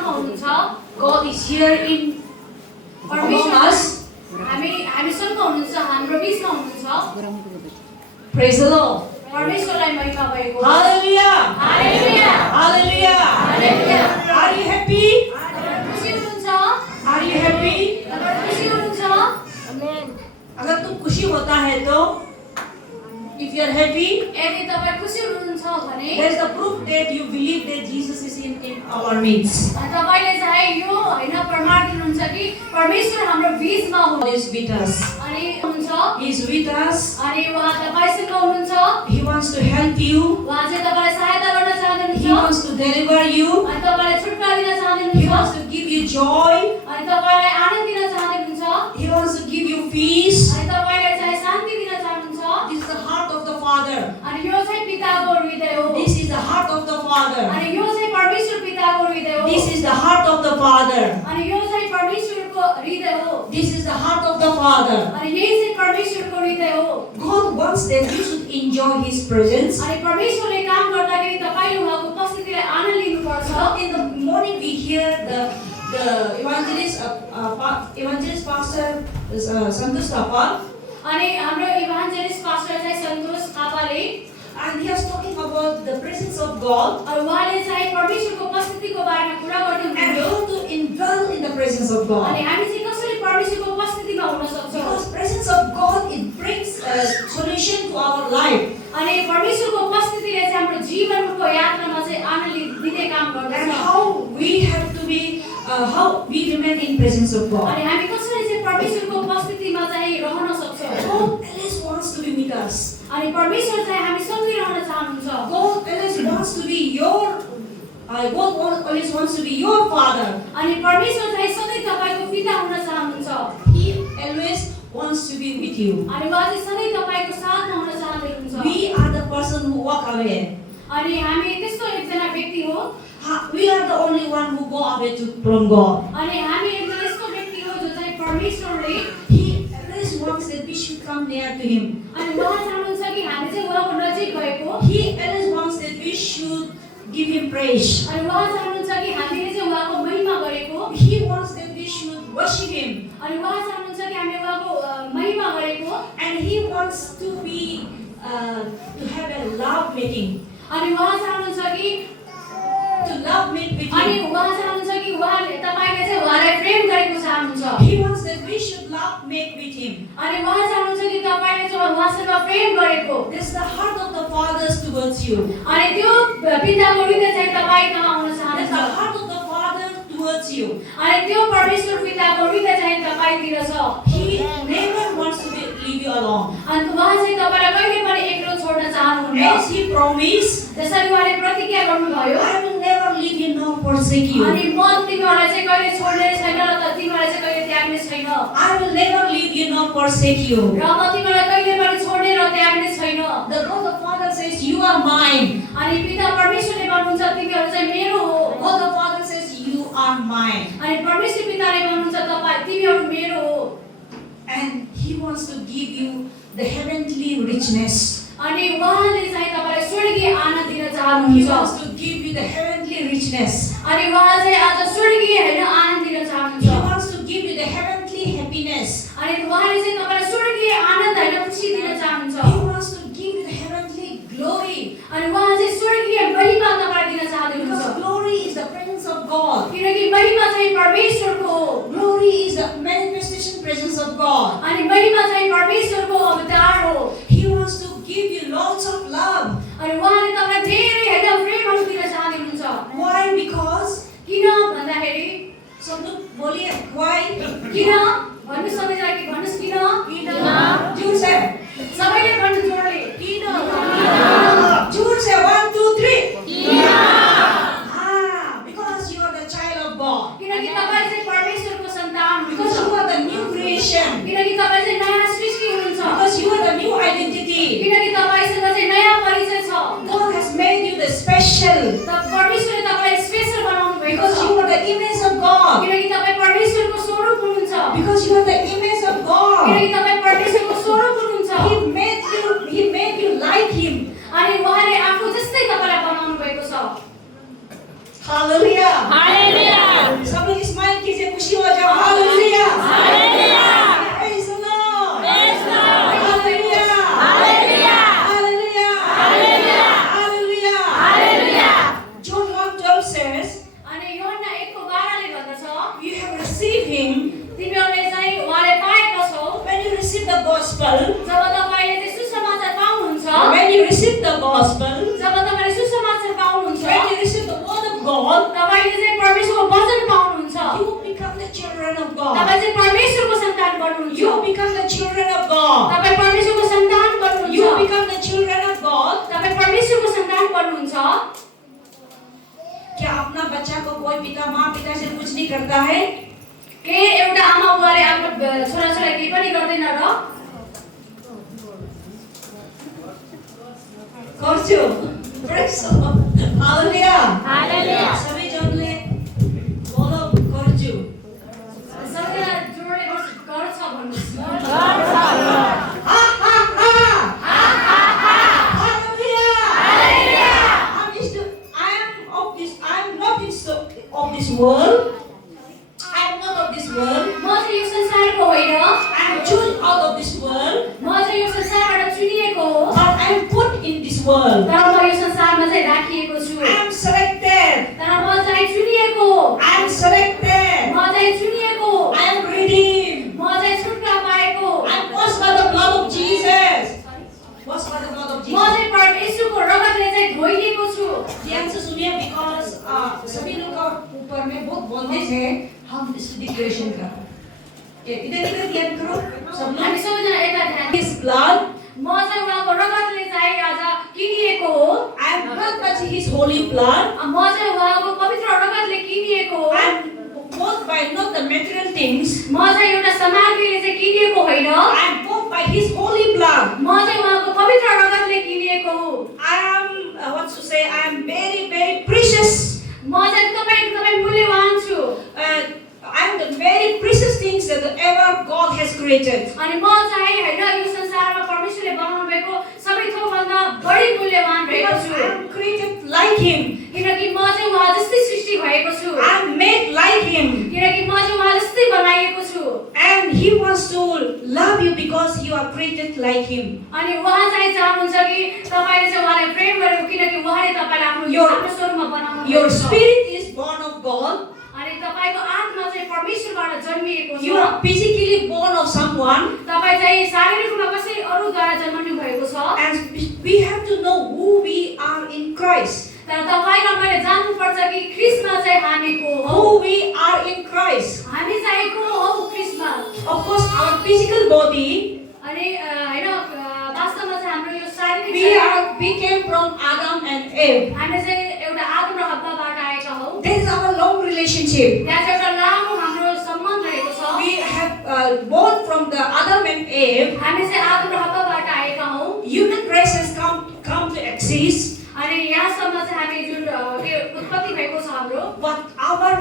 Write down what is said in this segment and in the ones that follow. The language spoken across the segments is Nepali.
संसारमा हुनुहुन्छ God is here in among us. हामीसँग हुनुहुन्छ हाम्रो बीचमा हुनुहुन्छ Praise the Lord. परमेश्वरलाई महिमा भएको Hallelujah. Hallelujah Hallelujah. Hallelujah Are you happy? खुसी हुनुहुन्छ Are you happy? खुसी हुनुहुन्छ अगर तुम खुशी होता है तो if you are happy, यदि तपाईं खुसी हुनुहुन्छ भने there is the proof that you believe that Jesus is in our midst. तपाईले चाहिँ यो हैन प्रमाण दिनुहुन्छ कि परमेश्वर हाम्रो बीचमा God is with us. अनि हुनुहुन्छ He is with us. अनि उहाँ तपाईसँग हुनुहुन्छ He wants to help you. उहाँ चाहिँ तपाईलाई सहायता गर्न He चाहनुहुन्छ wants to deliver you. अनि तपाईलाई छुटकारा दिन He चाहनुहुन्छ wants to give you joy. अनि तपाईलाई आनन्द दिन चाहनुहुन्छ He wants to give you peace. अनि तपाईलाई चाहिँ शान्ति दिन चाहनुहुन्छ This is the heart of the Father. अनि यो चाहिँ पिताको हृदय हो This is the heart of the Father. अनि यो चाहिँ परमेश्वर पिताको हृदय हो This is the heart of the Father. अनि यो चाहिँ परमेश्वरको हृदय हो This is the heart of the Father. अनि यही चाहिँ परमेश्वरको हृदय हो God wants that you should enjoy His presence. अनि परमेश्वरले काम गर्दाखेरि तपाईले उहाँको उपस्थितिलाई आनन्द लिनुपर्छ So in the morning we hear the evangelist pastor Santosh Thapa, अनि हाम्रो इभान्जेलिस्ट पास्टर चाहिँ सन्तोष थापाले and he was talking about the presence of God उहाँले चाहिँ परमेश्वरको उपस्थितिको बारेमा कुरा गर्दै and हुनुहुन्थ्यो how to indwell in the presence of God. अनि हामी चाहिँ कसरी परमेश्वरको उपस्थितिमा हुन सक्छौँ Because presence of God, it brings a solution to our life. अनि परमेश्वरको उपस्थितिले चाहिँ हाम्रो जीवनको यात्रामा चाहिँ आनन्द दिने काम And गर्दछ how we have to be, how we remain in presence of God. अनि हामी कसरी चाहिँ परमेश्वरको उपस्थितिमा चाहिँ रहन सक्छौँ God always wants to be with us. अनि परमेश्वर चाहिँ हामी सँगै रहन चाहनुहुन्छ God always wants to be your, always wants to be your Father. अनि परमेश्वर चाहिँ सधैँ तपाईको पिता हुन चाहनुहुन्छ He always wants to be with you. अनि उहाँ चाहिँ सधैँ तपाईको साथमा हुन चाहदै हुनुहुन्छ We are the person who walk away. अनि हामी त्यस्तो एकजना व्यक्ति हो We are the only one who go away from God. अनि हामी एकजना यस्तो व्यक्ति हो जो चाहिँ परमेश्वरले He always wants that we should come near to Him. अनि उहाँ चाहनुहुन्छ कि हामी चाहिँ उहाँको नजिक गएको He always wants that we should give Him praise. अनि उहाँ चाहनुहुन्छ कि हामीले चाहिँ उहाँको महिमा गरेको He wants that we should worship Him. अनि उहाँ चाहनुहुन्छ कि हामीले उहाँको महिमा गरेको And He wants to be, to have a love making. अनि उहाँ चाहनुहुन्छ कि To love meet with अनि Him. उहाँ चाहनुहुन्छ कि उहाँले तपाईले चाहिँ उहाँलाई प्रेम गरेको चाहनुहुन्छ He wants that we should love make with Him. अनि उहाँ चाहनुहुन्छ कि तपाईले चाहिँ उहाँसँग प्रेम गरेको This is the heart of the fathers towards you. अनि त्यो पिताको हृदय चाहिँ तपाईँ कहाँ आउन That's the चाहनुहुन्छ heart of the Father towards you. अनि त्यो परमेश्वर पिताको हृदय चाहिँ तपाईतिर छ He never wants to leave you alone. अनि उहाँ चाहिँ तपाईलाई कहिले पनि एक्लो छोड्न चाहनुहुन्न As He promised, त्यसरी उहाँले प्रतिज्ञा गर्नुभयो I will never leave you nor forsake you. अनि म तिमीहरूलाई चाहिँ कहिले छोड्ने छैन र तिमीहरूलाई चाहिँ कहिले त्याग्ने छैन I will never leave you nor forsake you. र म तिमीलाई कहिले पनि छोड्ने र त्याग्ने छैन The God the Father says, you are mine. अनि पिता परमेश्वरले भन्नुहुन्छ तिमीहरू चाहिँ मेरो हो God the Father says, you are mine. अनि परमेश्वर पिताले भन्नुहुन्छ तपाईँ तिमीहरू मेरो हो And He wants to give you the heavenly richness. अनि उहाँले चाहिँ तपाईलाई स्वर्गीय आनन्द दिन He चाहनुहुन्छ wants to give you the heavenly richness. अनि उहाँ चाहिँ आज स्वर्गीय हैन आनन्द दिन He चाहनुहुन्छ wants to give you the heavenly happiness. अनि उहाँले चाहिँ तपाईलाई स्वर्गीय आनन्द हैन खुसी दिन He चाहनुहुन्छ wants to give you the heavenly glory. अनि उहाँ चाहिँ स्वर्गीय महिमा तपाईलाई दिन चाहनुहुन्छ Because glory is the presence of God. किनकि महिमा चाहिँ परमेश्वरको हो Glory is the manifestation presence of God. अनि महिमा चाहिँ परमेश्वरको अवतार हो He wants to give you lots of love. अनि उहाँले तपाईलाई धेरै हैन प्रेमहरू दिन चाहनुहुन्छ Why? Because किन भन्दाखेरि some बोलिए why? किन भन्नु सबैजना के भन्नुस् किन Jude say. सबैले भन्नु जोडले Jude say 1, 2, 3. किन Because you are the child of God. किनकि तपाईँ चाहिँ परमेश्वरको सन्तान Because हुनुहुन्छ you are the new creation. किनकि तपाईँ चाहिँ नयाँ सृष्टि हुनुहुन्छ Because you are the new identity. किनकि तपाईसँग चाहिँ नयाँ परिचय छ God has made you the special. परमेश्वरले तपाईलाई स्पेशल बनाउनु भएको Because छ you are the image of God. किनकि तपाईँ परमेश्वरको स्वरूप हुनुहुन्छ Because you are the image of God. किनकि तपाईँ परमेश्वरको स्वरूप हुनुहुन्छ He made you like Him. अनि उहाँले आफू जस्तै तपाईलाई बनाउनु भएको छ Hallelujah. हालेलुया him, तिमीहरूले चाहिँ उहाँलाई पाएका छौ when you receive the gospel, जब तपाईँले चाहिँ सुसमाचार पाउनुहुन्छ when you receive the gospel, जब तपाईँले सुसमाचार पाउनुहुन्छ when you receive the word of God, तपाईँले चाहिँ परमेश्वरको वचन पाउनुहुन्छ you become the children of God. तपाईँ चाहिँ परमेश्वरको सन्तान बन्नुहुन्छ You become the children of God. तपाईँ परमेश्वरको सन्तान बन्नुहुन्छ You become the children of God. तपाईँ परमेश्वरको सन्तान बन्नुहुन्छ क्या अपना बच्चा को कोई पिता माँ पिता से कुछ नहीं करता है? के एउटा आमा बुवाले आफ्नो छोराछोरीलाई केही पनि गर्दैन र गर्छु। Praise the Lord. Hallelujah. हालेलुया सबै जनले बोलो गर्छु। सबैजना जोडले गर्छ भन्नुहोस् Ha ha ha. Hallelujah. Of this world. I am not of this world. म चाहिँ यो संसारको होइन I am chosen out of this world. म चाहिँ यो संसारबाट चुनिएको हो But I am put in this world. तर म यो संसारमा चाहिँ राखिएको छु I am selected. तर म चाहिँ चुनिएको हो I am selected. म चाहिँ चुनिएको हो I am redeemed. म चाहिँ छुटकारा पाएको I am washed by the blood of Jesus. Washed by the blood of म Jesus. चाहिँ परमेश्वरको रगतले चाहिँ धोइएको छु ध्यान से सुनिए because सभी लोग का ऊपर में बहुत बंदिश है हम इस डिक्लेरेशन का इधर ध्यान करो सब हामी लोग सबैजना यता ध्यान His blood म चाहिँ उहाँको रगतले चाहिँ आज किनिएको हो I am bought by His holy blood म चाहिँ उहाँको पवित्र रगतले किनिएको हो I am bought by not the material things म चाहिँ एउटा सामग्रीले चाहिँ किनिएको होइन I am bought by His holy blood म चाहिँ उहाँको पवित्र रगतले किनिएको हो I am what to say I am very very precious म चाहिँ तपाईँ मूल्यवान छु I am the very precious things that ever God has created अनि म चाहिँ हैन यो संसारमा परमेश्वरले बनाउनु भएको सबै थोकभन्दा बढी मूल्यवान भएको because छु I am created like Him किनकि म चाहिँ उहाँ जस्तै सृष्टि भएको छु I am made like Him किनकि म चाहिँ उहाँ जस्तै बनाइएको छु and He wants to love you because you are created like Him अनि उहाँ चाहिँ चाहनुहुन्छ कि तपाईले चाहिँ उहाँलाई प्रेम गर्नु किनकि उहाँले तपाईलाई आफ्नो आफ्नो स्वरूपमा बनाउनु your spirit is born of God अनि तपाईको आत्मा चाहिँ परमेश्वरबाट जन्मिएको छ you are physically born of someone तपाई चाहिँ शारीरिक रूपमा कसै अरूद्वारा जन्मनु भएको छ and we have to know who we are in Christ तर तपाईले मैले जान्नु पर्छ कि ख्रीष्टमा चाहिँ हामी को हो who we are in Christ हामी चाहिँ को हौ ख्रीष्टमा of course our physical body अनि हैन वास्तवमा चाहिँ हाम्रो यो शारीरिक we came from Adam and Eve हामी चाहिँ एउटा आदम र हव्वाबाट आएका हौ there is our long relationship त्यहाँ चाहिँ एउटा लामो हाम्रो सम्बन्ध रहेको छ we have born from the Adam and Eve हामी चाहिँ आदम र हव्वाबाट आएका हौ human race has come to exist अनि यहाँसम्म चाहिँ हामी जुन के उत्पत्ति भएको छ हाम्रो but our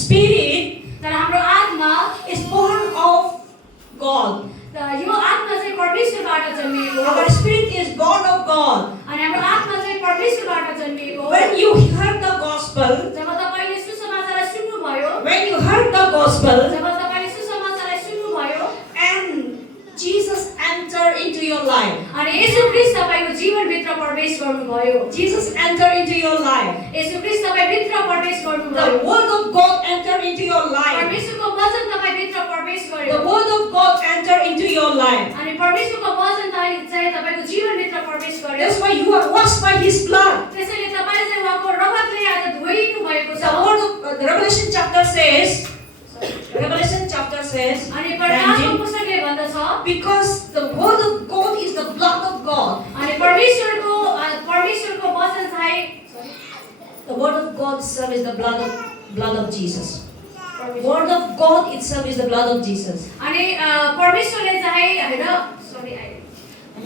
spirit तर हाम्रो आत्मा is born of God त यो आत्मा चाहिँ परमेश्वरबाट जन्मिएको हो our spirit is born of God अनि हाम्रो आत्मा चाहिँ परमेश्वरबाट जन्मिएको हो when you heard the gospel जब तपाईले सुसमाचारलाई सुन्नुभयो when you heard the gospel जब तपाईले सुसमाचारलाई सुन्नुभयो and Jesus entered into your life अनि येशू ख्रीष्ट तपाईको जीवनभित्र प्रवेश गर्नुभयो Jesus entered into your life येशू ख्रीष्ट तपाईभित्र प्रवेश the गर्नुभयो word of God entered into your life परमेश्वरको वचन तपाईभित्र प्रवेश the गर्यो word of God entered into your life अनि परमेश्वरको वचन चाहिँ तपाईको जीवनभित्र प्रवेश गर्यो that's why you are washed by His blood त्यसैले तपाईले चाहिँ उहाँको रगतले आज धोइनु भएको छ the word of Revelation chapter says अनि प्रकाशको पुस्तकले भन्दछ because the word of God is the blood of God अनि परमेश्वरको वचन चाहिँ the word of God itself is the blood of Jesus word of God itself is the blood of Jesus अनि परमेश्वरले चाहिँ हैन sorry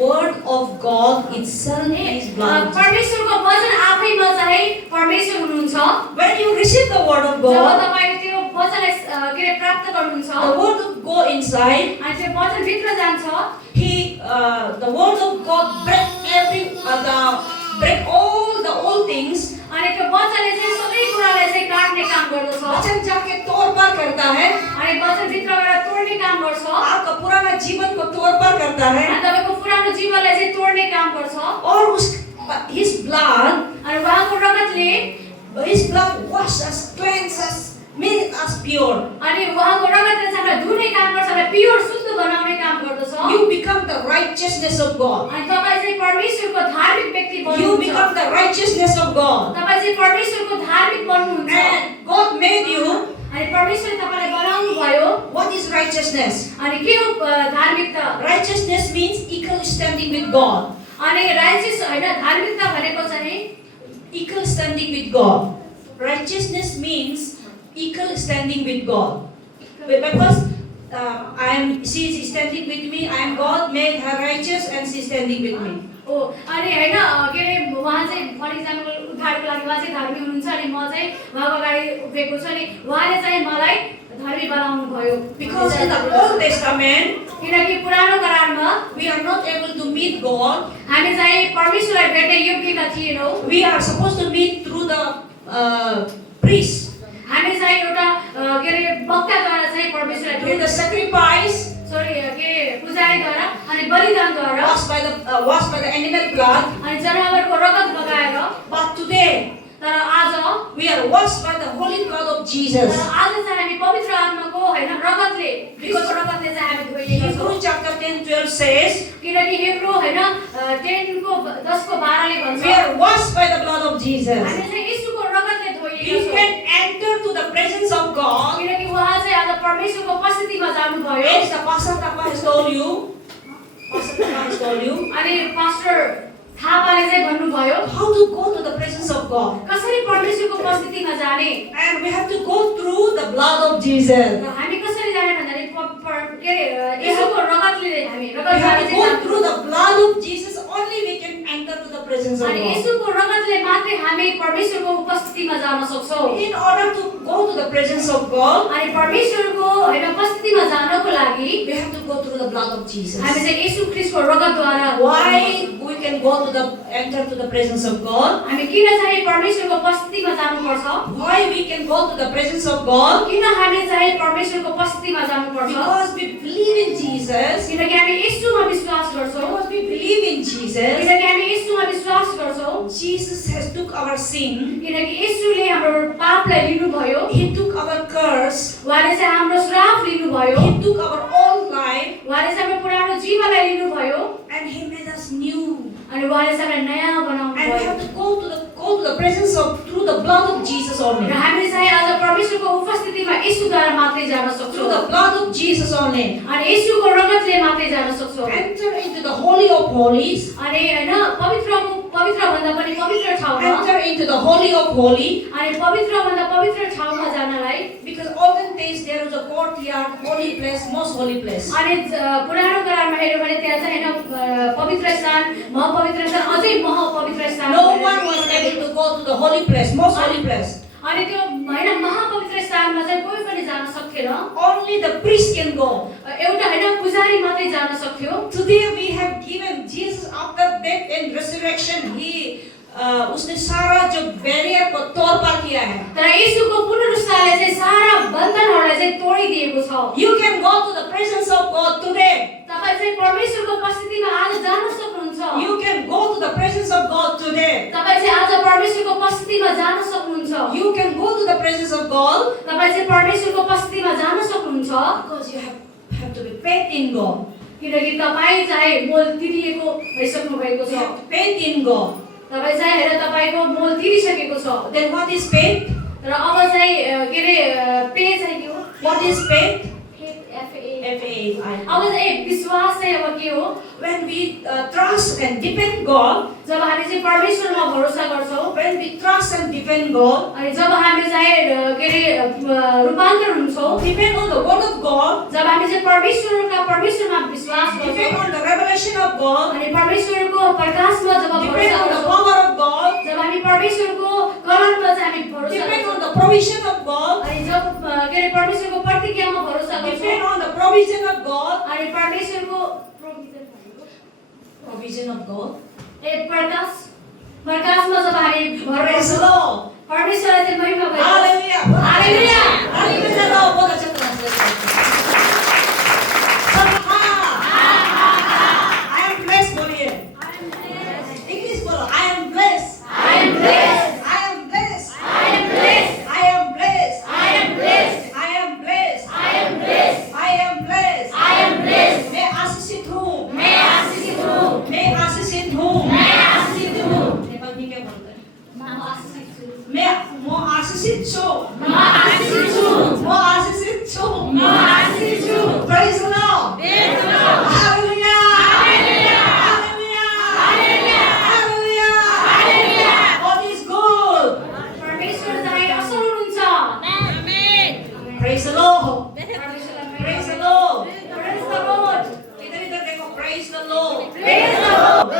word of God itself is blood परमेश्वरको वचन आफैमा चाहिँ परमेश्वर हुनुहुन्छ when you receive the word of job God तपाईले त्यो वचनलाई के प्राप्त गर्नुहुन्छ the word of God inside अनि त्यो वचन भित्र जान्छ the word of God break all the old things अनि त्यो वचनले चाहिँ सबै कुरालाई चाहिँ काट्ने काम गर्दछ वचन जाके तोड़ पार करता है अनि वचन भित्रबाट तोड्ने काम गर्छ आपका पुराना जीवन को तोड़ पार करता है अनि तपाईको पुरानो जीवनलाई चाहिँ तोड्ने काम गर्छ और his blood अनि उहाँको रगतले His blood washes us, cleanses us, makes us pure. अनि उहाँको रगतले चाहिँ हामीलाई धुने काम गर्छ, हामीलाई प्योर शुद्ध बनाउने काम गर्दछ। You become the righteousness of God. अनि तपाईँ चाहिँ परमेश्वरको धार्मिक व्यक्ति You बन्नुहुन्छ। become the righteousness of God. तपाईँ चाहिँ परमेश्वरको धार्मिक बन्नुहुन्छ। And God made you. अनि परमेश्वरले तपाईलाई बनाउनु भयो। What is righteousness? अनि के हो धार्मिकता? Righteousness means equal standing with God. अनि राइचियस हैन, धार्मिकता भनेको चाहिँ Equal standing with God. Righteousness means equal standing with God. Because she is standing with me, I am God, made her righteous, and she is standing with me. ओ अनि हैन के रे उहाँ चाहिँ फर एक्जाम्पल उदाहरणको लागि उहाँ चाहिँ धर्मी हुनुहुन्छ अनि म चाहिँ उहाँको अगाडि उभिएको छु अनि उहाँले चाहिँ मलाई धर्मी बनाउनु भयो। Because in the Old Testament, किनकि पुरानो करारमा we are not able to meet God. हामी चाहिँ परमेश्वरलाई भेट्ने योग्यता थिएनौँ। We are supposed to meet through the priest. हामी चाहिँ एउटा के रे वक्ताद्वारा चाहिँ परमेश्वरलाई Through भेट्ने the sacrifice, सरी के रे पुजारीद्वारा अनि बलिदानद्वारा washed by the animal blood. अनि जनावरको रगत लगाएर। But today, तर आज we are washed by the holy blood of Jesus. तर आज चाहिँ हामी पवित्र आत्माको हैन रगतले, क्रिस्टको रगतले चाहिँ हामी धोइएका छौँ। Hebrews chapter 10:12 says, किनकि हिब्रू हैन 10:12 ले भन्छ we are washed by the blood of Jesus. हामी चाहिँ येशूको रगतले धोइएका You छौँ। can enter to the presence of God. किनकि उहाँ चाहिँ आज परमेश्वरको उपस्थितिमा जानु भयो। As the Pastor Tapa has told you, अनि पास्टर थापाले चाहिँ भन्नुभयो how to go to the presence of God. कसरी परमेश्वरको उपस्थितिमा जाने। And we have to go through the blood of Jesus. र हामी कसरी जाने भन्दाखेरि के रे येशूको रगतले हामी We रगतद्वारा have to चाहिँ go जान्छौँ। through the blood of Jesus, only we can enter to the presence of अनि God. येशूको रगतले मात्रै हामी परमेश्वरको उपस्थितिमा जान सक्छौँ। In order to go to the presence of God, अनि परमेश्वरको हैन उपस्थितिमा जानको लागि we have to go through the blood of Jesus. हामी चाहिँ येशू ख्रीष्टको रगतद्वारा Why we can go to the enter to the presence of God? हामी किन चाहिँ परमेश्वरको उपस्थितिमा जानुपर्छ? Why we can go to the presence of God? किन हामी चाहिँ परमेश्वरको उपस्थितिमा जानुपर्छ? Because we believe in Jesus. किनकि हामी येशूमा विश्वास गर्छौँ। Because we believe in Jesus. किनकि हामी येशूमा विश्वास गर्छौँ। Jesus has took our sin. किनकि येशूले हाम्रो पापलाई लिनुभयो। He took our curse. उहाँले चाहिँ हाम्रो श्राप लिनुभयो। He took our old life उहाँले चाहिँ हाम्रो पुरानो जीवनलाई लिनुभयो and He made us new. अनि उहाँले चाहिँ हामीलाई नयाँ बनाउनु And we भयो। have to go to the presence of through the blood of Jesus र only. हामी चाहिँ आज परमेश्वरको उपस्थितिमा येशूद्वारा मात्रै जान Through सक्छौँ। the blood of Jesus only. अनि येशूको रगतले मात्रै जान सक्छौँ। Enter into the holy of holies. अनि हैन पवित्र भन्दा पनि पवित्र ठाउँमा Enter into the holy of holy. अनि पवित्र भन्दा पवित्र ठाउँमा जानलाई Because olden days there was a courtyard, holy place, most holy place. अनि पुरानो करारमा हेर्यो भने त्यहाँ चाहिँ हैन पवित्र स्थान, महपवित्र स्थान, अझै महपवित्र स्थान। No one was able to go to the holy place, most holy place. अनि त्यो हैन महापवित्र स्थानमा चाहिँ कोही पनि जान सक्थेन। Only the priest can go. एउटा हैन पुजारी मात्रै जान सक्थ्यो। Today we have given Jesus after death and resurrection. उसने सारा जो बैरियर को तोड़ पार किया है. तर येशूको पुनरुत्थानले चाहिँ सारा बन्धनहरूलाई चाहिँ तोडिदिएको छ। You can go to the presence of God today. तपाईं चाहिँ परमेश्वरको उपस्थितिमा आज जान सक्नुहुन्छ। You can go to the presence of God today. तपाईं चाहिँ आज परमेश्वरको उपस्थितिमा जान सक्नुहुन्छ। You can go to the presence of God. तपाईं चाहिँ परमेश्वरको उपस्थितिमा जान सक्नुहुन्छ। Because you have to be faith in God. किनकि तपाईं चाहिँ मोल तिरिएको भइसक्नु भएको You छ। have faith in God. तपाईं चाहिँ हेर तपाईको मोल तिरिसकेको छ। Then what is faith? र अब चाहिँ के रे पे चाहिँ के हो? What is faith? FA अब चाहिँ विश्वास चाहिँ अब के हो? When we trust and depend God. जब हामी चाहिँ परमेश्वरमा भरोसा गर्छौँ। When we trust and depend God. अनि जब हामी चाहिँ के रे रूपान्तरण हुन्छौँ। Depend on the word of God. जब हामी चाहिँ परमेश्वरमा विश्वास गर्छौँ। Depend on the revelation of God. अनि परमेश्वरको प्रकाशमा जब Depend भरोसा on the गर्छौँ। power of God. जब हामी परमेश्वरको कलममा चाहिँ हामी भरोसा Depend गर्छौँ। on the provision of God. अनि जब के रे परमेश्वरको प्रतिज्ञामा भरोसा गर्छौँ। Depend on the provision of God. अनि परमेश्वरको Provision of God. प्रकाशमा जब हामी Praise the भरोसा Lord. परमेश्वरलाई चाहिँ महिमा भयो। Hallelujah. Hallelujah. Hallelujah. बहुत अच्छा translation. I am blessed बोलिए. English बोलो. I am blessed. I am blessed. I am blessed. I am blessed. I am blessed. I am blessed. I am Praise the Lord. परमेश्वरलाई Praise the Lord. Praise the Lord. इधर देखो, praise the Lord. Praise the Lord.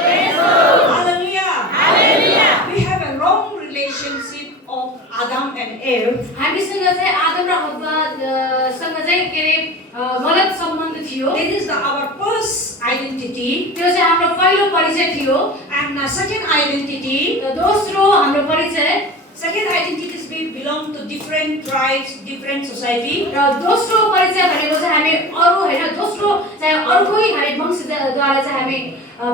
Hallelujah. Hallelujah. We have a wrong relationship of Adam and Eve. हामीसँग चाहिँ आदम र हव्वासँग चाहिँ के अरे गलत सम्बन्ध थियो। This is our first identity. त्यो चाहिँ हाम्रो पहिलो परिचय थियो। And second identity. र दोस्रो हाम्रो परिचय Second identities we belong to different tribes, different society. र दोस्रो परिचय भनेको चाहिँ हामी अरु हैन दोस्रो चाहिँ अर्कै हामी वंशद्वारा चाहिँ हामी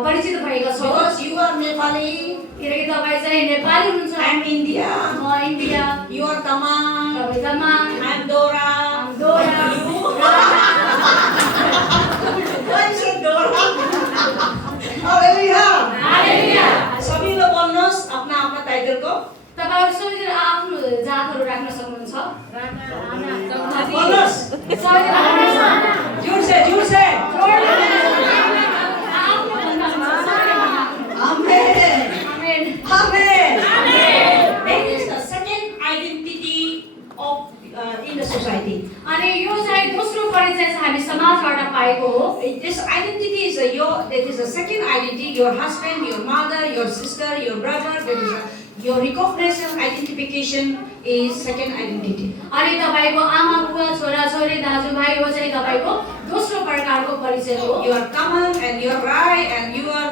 परिचित भएका छौँ। Because you are Nepali, किनकि तपाईँ चाहिँ नेपाली हुनुहुन्छ। I am India. म इन्डिया, You are Tamang, तपाईँ तामाङ, I am Dora. दोरा, Why is it Dora? Hallelujah. हालेलुया। सभी लोग बोल्नुहोस् अपना अपना टाइटल को तपाईहरु सबैजना आफ्नो जातहरु राख्न सक्नुहुन्छ। बोल्नुहोस् सबैजना आफ्नो जोड से Amen. Amen. Amen. That is the second identity of in the society. अनि यो चाहिँ दोस्रो परिचय चाहिँ हामी समाजबाट पाएको हो। This identity is that is the second identity. Your husband, your mother, your sister, your brother. That is your recognition, identification is second identity. अनि तपाईको आमा बुवा छोरा छोरी दाजुभाइ हो चाहिँ तपाईको दोस्रो प्रकारको परिचय हो। You are Kamal and you are Rai and you are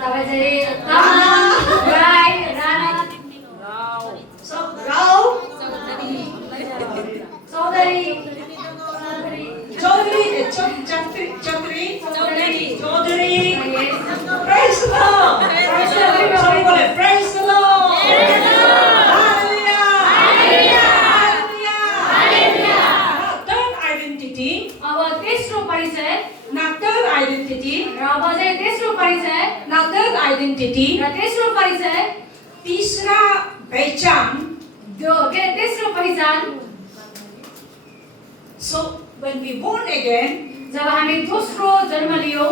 तपाईँ चाहिँ Tamang, Rai, Rana, so Rao, Chaudhary, Chaudhary. Praise the Lord. Somebody praise the Lord. Hallelujah. Now third identity. अब तेस्रो परिचय Now third identity. र अब चाहिँ तेस्रो परिचय Now third identity. र तेस्रो परिचय तीसरा पहचान. के तेस्रो पहिचान So when we born again, जब हामी दोस्रो जन्म लियो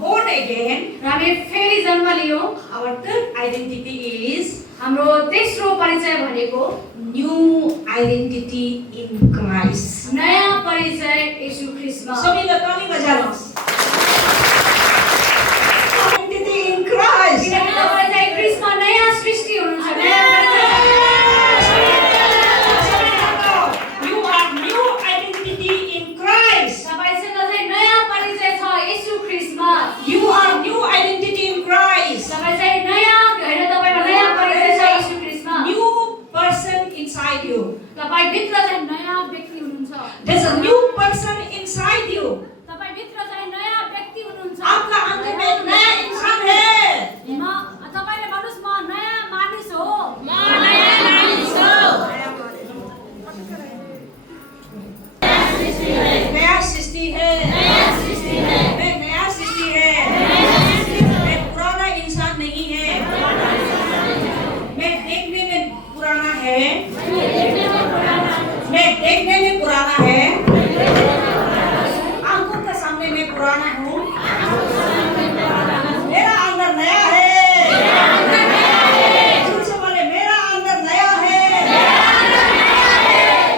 born again, र हामी फेरि जन्म लियो our third identity is हाम्रो तेस्रो परिचय भनेको new identity in Christ. नयाँ परिचय येशू ख्रीष्टमा। सभी लोग ताली बजाओ. Identity in Christ. किनकि तपाईँ चाहिँ ख्रीष्टमा नयाँ सृष्टि हुनुहुन्छ। नयाँ परिचय You are new identity in Christ. तपाईसँग चाहिँ नयाँ परिचय छ येशू ख्रीष्टमा। You are new identity in Christ. तपाईँ चाहिँ नयाँ हैन तपाईमा नयाँ परिचय छ येशू ख्रीष्टमा। New person inside you. तपाईँ भित्र चाहिँ नयाँ व्यक्ति हुनुहुन्छ। There's a new person inside you. तपाईँ भित्र चाहिँ नयाँ व्यक्ति हुनुहुन्छ। आपका अंदर में एक नया इंसान है. तपाईले भन्नुस् म नयाँ मानिस हो। नया सृष्टि है. मैं नया सृष्टि है. मैं पुराना इंसान नहीं है. मैं देखने में पुराना है. मैं देखने में पुराना है. आंखों के सामने मैं पुराना हूँ. मेरा अंदर नया है. जोर से बोले, मेरा अंदर नया है.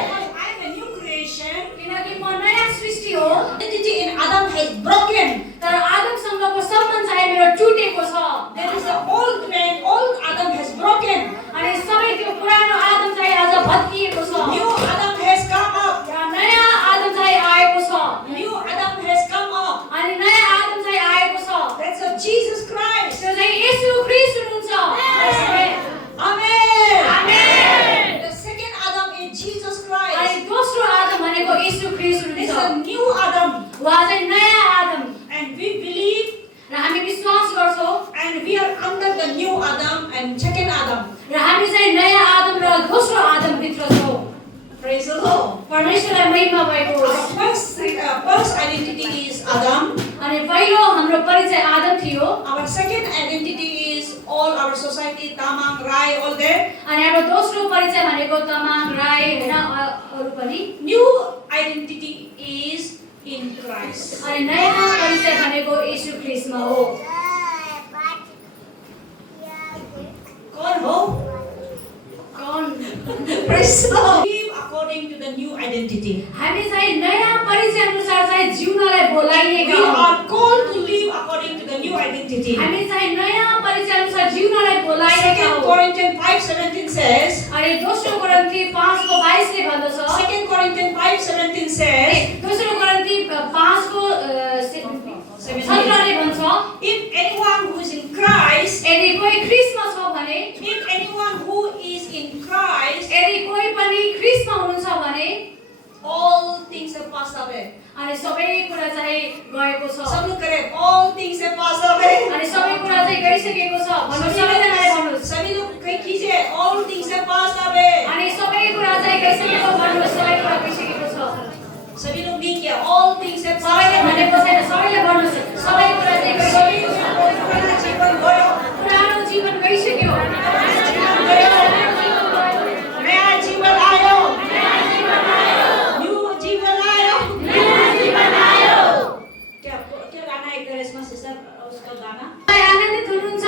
Because I am a new creation. किनकि म नयाँ सृष्टि हो। Identity in Adam has broken. तर आदमसँगको सम्बन्ध चाहिँ मेरो टुटेको छ। There is an old man, old Adam has broken. अनि सबै त्यो पुरानो आदम चाहिँ आज भत्किएको छ। New Adam has come up. र नयाँ आदम चाहिँ आएको छ। New Adam has come up. अनि नयाँ आदम चाहिँ आएको छ। That's a Jesus Christ. त्यो चाहिँ येशू ख्रीष्ट हुनुहुन्छ। Amen. Amen. The second Adam is Jesus अनि Christ. दोस्रो आदम भनेको येशू ख्रीष्ट This is हुनुहुन्छ। a new Adam. उहाँ चाहिँ नयाँ आदम And we believe र हामी विश्वास गर्छौँ and we are under the new Adam and second Adam. र हामी चाहिँ नयाँ आदम र दोस्रो आदम भित्र छौँ। Praise the Lord. परमेश्वरलाई महिमा भएको Our होस्। first identity is Adam. अनि पहिलो हाम्रो परिचय आदम थियो। Our second identity is all our society, Tamang, Rai, all there. अनि हाम्रो दोस्रो परिचय भनेको तमाङ राई हैन अरु पनि। New identity is in Christ. अनि नयाँ परिचय भनेको येशू ख्रीष्टमा हो। कौन हो? कौन? Praise the Lord. Live according identity. हामी चाहिँ नयाँ परिचय अनुसार चाहिँ जिउनलाई We बोलाइएका हौँ। are called to live according to the new identity. हामी चाहिँ नयाँ परिचय अनुसार जिउनलाई बोलाइएका 2 हौँ। Corinthians 5:17 says, अनि दोस्रो कोरिन्थी 5:22 ले भन्दछ, 2 Corinthians 5:17 says, दोस्रो कोरिन्थी 5:17 ले भन्छ, if anyone who is in Christ, यदि कोही ख्रीष्टमा छ भने, if anyone who is in Christ, यदि कोही पनि ख्रीष्टमा हुनुहुन्छ भने all things have passed away. अनि सबै कुरा चाहिँ गएको छ। सब लोग करें, all things have passed away. अनि सबै कुरा चाहिँ गइसकेको छ। भन्नु सबैजनाले भन्नुहोस्। सभी लोग कहीं कीजिए, all things have passed away. अनि सबै कुरा चाहिँ गइसकेको भन्नुहोस्, सबै कुरा गइसकेको छ। सभी लोग नहीं किया, all things have passed सबैले away. भनेको छैन, सबैले भन्नुहोस्, सबै कुरा चाहिँ गइसकेको छ। पुराना जीवन गयो, पुरानो जीवन गइसक्यो। नया जीवन आयो, न्यू जीवन आयो। क्या क्या गाना है क्रिसमस सिस्टर उसका गाना? आनन्दित हुनुहुन्छ?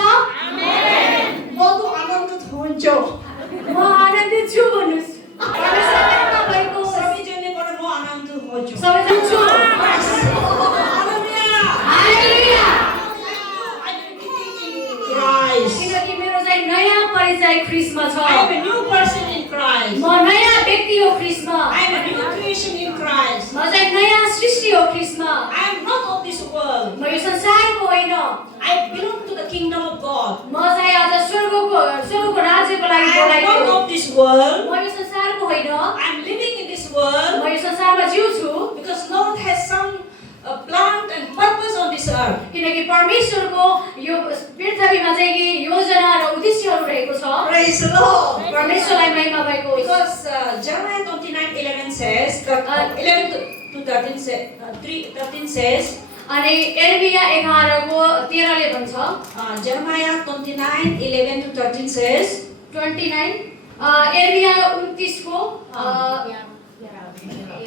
म तो आनन्दित हुन्छ। म आनन्दित छु भन्नुहोस्। परमेश्वरले तपाईको सबैजनाले पनि म आनन्दित हुन्छु। सबैजना छु। हालेलुया। हालेलुया। Christ. किनकि मेरो चाहिँ नयाँ परिचय ख्रीष्टमा छ। I am a new person in Christ. म नयाँ व्यक्ति हो ख्रीष्टमा। I am a new creation in Christ. म चाहिँ नयाँ सृष्टि हो ख्रीष्टमा। I am not of this world. म यो संसारको होइन। I belong to the kingdom of God. म चाहिँ आज स्वर्गको राज्यको I लागि am बोलाइएको not हो। of this world. म यो संसारको होइन। I am living in this world म यो संसारमा जिउँछु because Lord has some plan and purpose on this earth. किनकि परमेश्वरको यो पृथ्वीमा चाहिँ कि योजना र उद्देश्यहरू रहेको छ। Praise the Lord. परमेश्वरलाई महिमा भएको होस्। Because Jeremiah 29:11 says, 11 to 13 says, 13 says, अनि एर्मिया 11:13 ले भन्छ, Jeremiah 29:11 to 13 says, 29 एर्मिया 29 को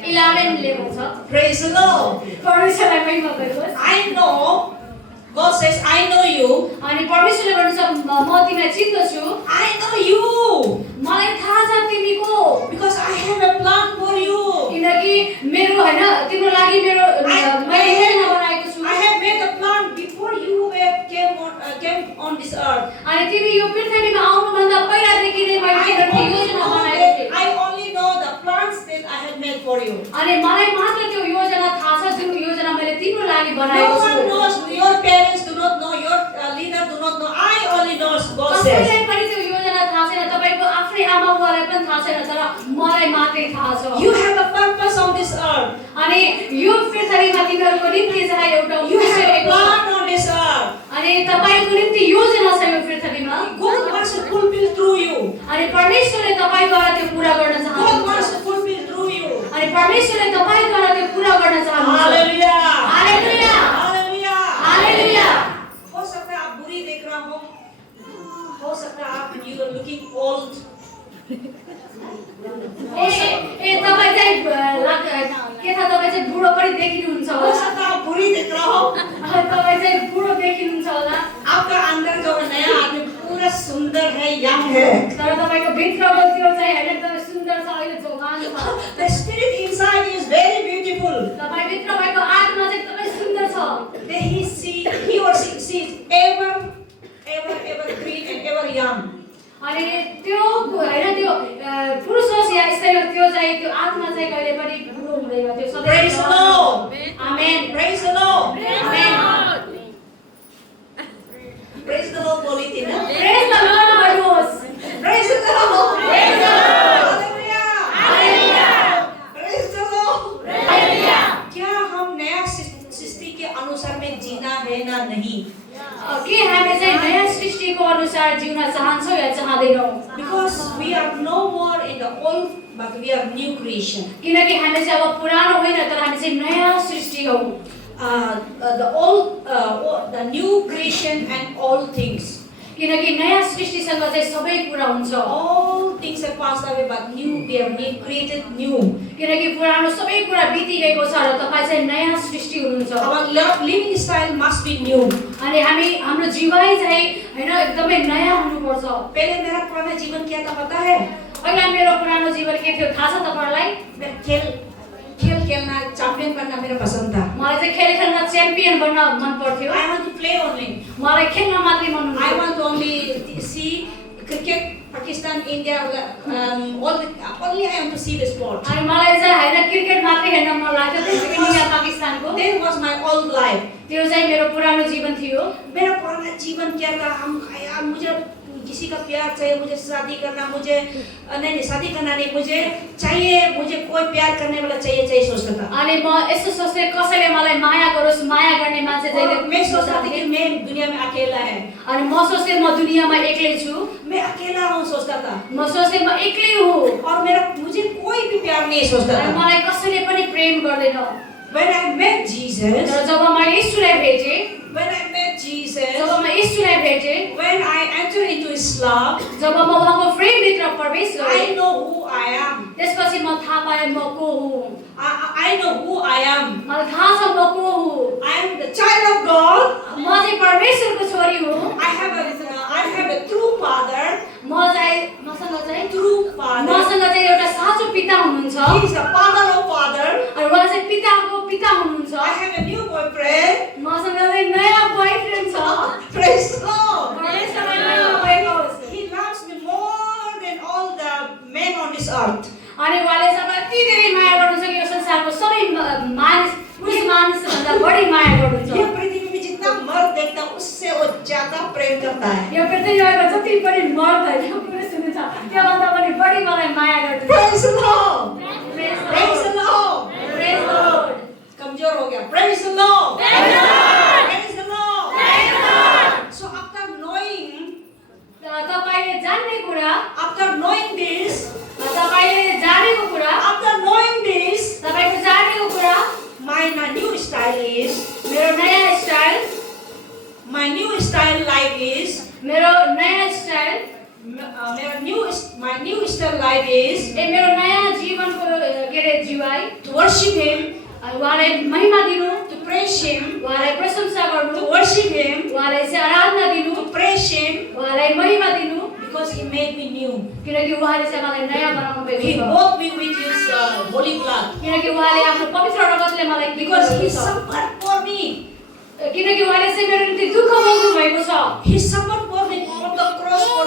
11 ले भन्छ। praise the Lord. परमेश्वरलाई महिमा भएको होस्। I know, God says, I know you. अनि परमेश्वरले भन्नुहुन्छ म तिमीलाई चिन्दछु। I know you मलाई थाहा छ तिमी को, because I have a plan for you. किनकि मेरो हैन तिम्रो लागि मेरो मैले योजना बनाएको छु। I have made a plan before you came on this earth. अनि तिमी यो पृथ्वीमा आउनुभन्दा पहिलादेखि नै मैले तिम्रो योजना बनाएको थिएँ। I only know the plans that I have made for you. अनि मलाई मात्र त्यो योजना थाहा छ जुन योजना मैले तिम्रो लागि No बनाएको छु। one knows, your parents do not know, your leader do not know. I only know, God says. कसैलाई पनि त्यो योजना थाहा छैन, तपाईको आफ्नै आमा बुवालाई पनि थाहा छैन, तर मलाई मात्रै थाहा छ। You have a purpose on this earth. अनि यो पृथ्वीमा तिमीहरूको निम्ति चाहिँ एउटा You have उद्देश्य a रहेको छ। plan on this earth. अनि तपाईको निम्ति योजना छ यो पृथ्वीमा। God wants to fulfill through you. अनि परमेश्वरले तपाईद्वारा त्यो पूरा गर्न God चाहनुहुन्छ। wants to fulfill through you. अनि परमेश्वरले तपाईद्वारा त्यो पूरा गर्न चाहनुहुन्छ। Hallelujah. हालेलुया। Hallelujah. हालेलुया। हो सकता है आप बुरी देख रहा हो सकता है आप you are looking old. ए तपाईँ चाहिँ के थाहा तपाईँ चाहिँ बुढो पनि देखिनुहुन्छ हो होला। सकता है आप बुरी देख रहा हो. तपाईँ चाहिँ बुढो देखिनुहुन्छ होला। आपका अंदर जो नया आदमी पूरा सुंदर है, यंग है. तर तपाईको भित्रको त्यो चाहिँ हैन एकदमै सुन्दर छ, अहिले जवान छ। The spirit inside is very beautiful. तपाईँ भित्र भएको आत्मा चाहिँ एकदमै सुन्दर छ। He or she is ever green and ever young. अनि त्यो हैन त्यो पुरुष होस् या स्त्री होस्, त्यो चाहिँ त्यो आत्मा चाहिँ कहिले पनि बुढो हुँदैन, त्यो सधैँ Praise the Lord. Amen. Praise the Lord. Amen. Praise the Lord बोली थी ना. प्रेज द लर्ड भन्नुहोस्। Praise the Lord. Praise the Lord. Hallelujah. Hallelujah. Praise the Lord. हालेलुया। क्या हम नया सृष्टि के अनुसार में जीना है ना नहीं? के हामी चाहिँ नयाँ सृष्टिको अनुसार जिउन चाहन्छौँ या चाहदैनौँ? Because we are no more in the old, but we are new creation. किनकि हामी चाहिँ अब पुरानो होइन, तर हामी चाहिँ नयाँ सृष्टि हौ। The new creation and all things. किनकि नयाँ सृष्टिसँग चाहिँ सबै कुरा हुन्छ। All things have passed away, but new we are created new. किनकि पुरानो सबै कुरा बितिगएको छ र तपाईँ चाहिँ नयाँ सृष्टि हुनुहुन्छ। Our living style must be new. अनि हाम्रो जीवाइ चाहिँ हैन एकदमै नयाँ हुनुपर्छ। पहले मेरा पुराना जीवन क्या था पता है? पहिला मेरो पुरानो जीवन के थियो थाहा छ तपाईहरुलाई? खेल खेलना चैंपियन बनना मेरा पसंद था. मलाई चाहिँ खेल खेल्न च्याम्पियन बन्न मन पर्थ्यो. I want to play only. मलाई खेल्न मात्रै मन हुन्थ्यो. I want to only see cricket, Pakistan, India, only I want to see the sport. अनि मलाई चाहिँ हैन क्रिकेट मात्रै हेर्न मन लाग्थ्यो. त्यसैले इन्डिया पाकिस्तानको That was my old life. त्यो चाहिँ मेरो पुरानो जीवन थियो. मेरा पुराना जीवन क्या था? यार मुझे किसी का प्यार चाहिए, मुझे शादी करना, मुझे नहीं शादी करना नहीं, मुझे चाहिए, मुझे कोई प्यार करने वाला चाहिए सोचता था. अनि म यस्तो सोच्थे कसैले मलाई माया गरोस्, माया गर्ने मान्छे चाहिए. मैं सोचता था कि मैं दुनिया में अकेला है. अनि म सोच्थे म दुनियामा एक्लै छु. मैं अकेला हूँ सोचता था. म सोच्थे म एक्लै हुँ. और मुझे कोई भी प्यार नहीं सोचता अनि था. मलाई कसैले पनि प्रेम गर्दैन. When I met Jesus, तर जब मैले येशूलाई भेटे, when I met Jesus, जब म येशूलाई भेटे, when I entered into Islam, जब म उहाँको प्रेमभित्र प्रवेश गरे, I know who I am. त्यसपछि म थाहा पाएँ म को हुँ. I know who I am. मलाई थाहा छ म को हुँ. I am the child of God. म चाहिँ परमेश्वरको छोरी हुँ. I have a true father. मसँग चाहिँ True father. मसँग चाहिँ एउटा साँचो पिता हुनुहुन्छ. He is the father of father. अनि उहाँ चाहिँ पिताको पिता हुनुहुन्छ. I have a new boyfriend. मसँग चाहिँ नयाँ बोयफ्रेन्ड छ. Praise the Lord. परमेश्वरलाई नयाँ भएको होस्. He loves me more than all the men on this earth. अनि उहाँले चाहिँ यति धेरै माया गर्नुहुन्छ कि यो संसारको सबै मानिसभन्दा बढी माया गर्नुहुन्छ. ये पृथ्वी में जितना मर्द देखता उससे वो ज्यादा प्रेम करता है. यो पृथ्वीमा जति पनि मर्द होइन पुरुष हुनुहुन्छ त्योभन्दा पनि बढी मलाई माया गर्नुहुन्छ. Praise the Lord. Praise the Praise the Lord. Praise the Lord. कमजोर हो गया. Praise the Lord. Praise the Lord. Praise the Lord. Praise the Lord. So after knowing तपाईले जान्ने कुरा, this, तपाईले जानेको कुरा, after knowing this, तपाईको जानेको कुरा, my new style is, मेरो नयाँ style, my new style life is, मेरो नयाँ style, my new style life is मेरो नयाँ जीवनको के रे जीवाई, to worship Him, उहाँलाई महिमा दिनु, to praise Him, उहाँलाई प्रशंसा गर्नु, to worship Him, उहाँलाई चाहिँ आराधना दिनु, to praise Him, उहाँलाई महिमा दिनु, because He made me new. किनकि उहाँले चाहिँ मलाई नयाँ बनाउनु भएको He छ. bought me with His holy blood. किनकि उहाँले आफ्नो पवित्र रगतले मलाई Because He किनेको छ. suffered for me. किनकि उहाँले चाहिँ मेरो निम्ति दुःख भोग्नु भएको छ. He suffered for me on the cross for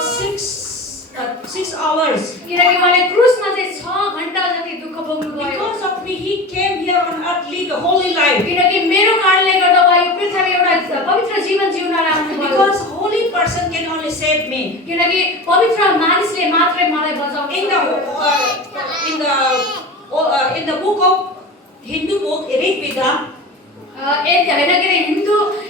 6 hours. किनकि उहाँले क्रुसमा चाहिँ 6 घण्टा जति दुःख भोग्नु भयो. Because of me, He came here on earth, live a holy life. किनकि मेरो कारणले गर्दा उहाँ यो पृथ्वीमा एउटा पवित्र जीवन जिउन आउनुभयो. Because holy person can only save me. किनकि पवित्र मानिसले मात्रै मलाई बचाउँछ. In the book of Hindu book, Rig Veda, हैन के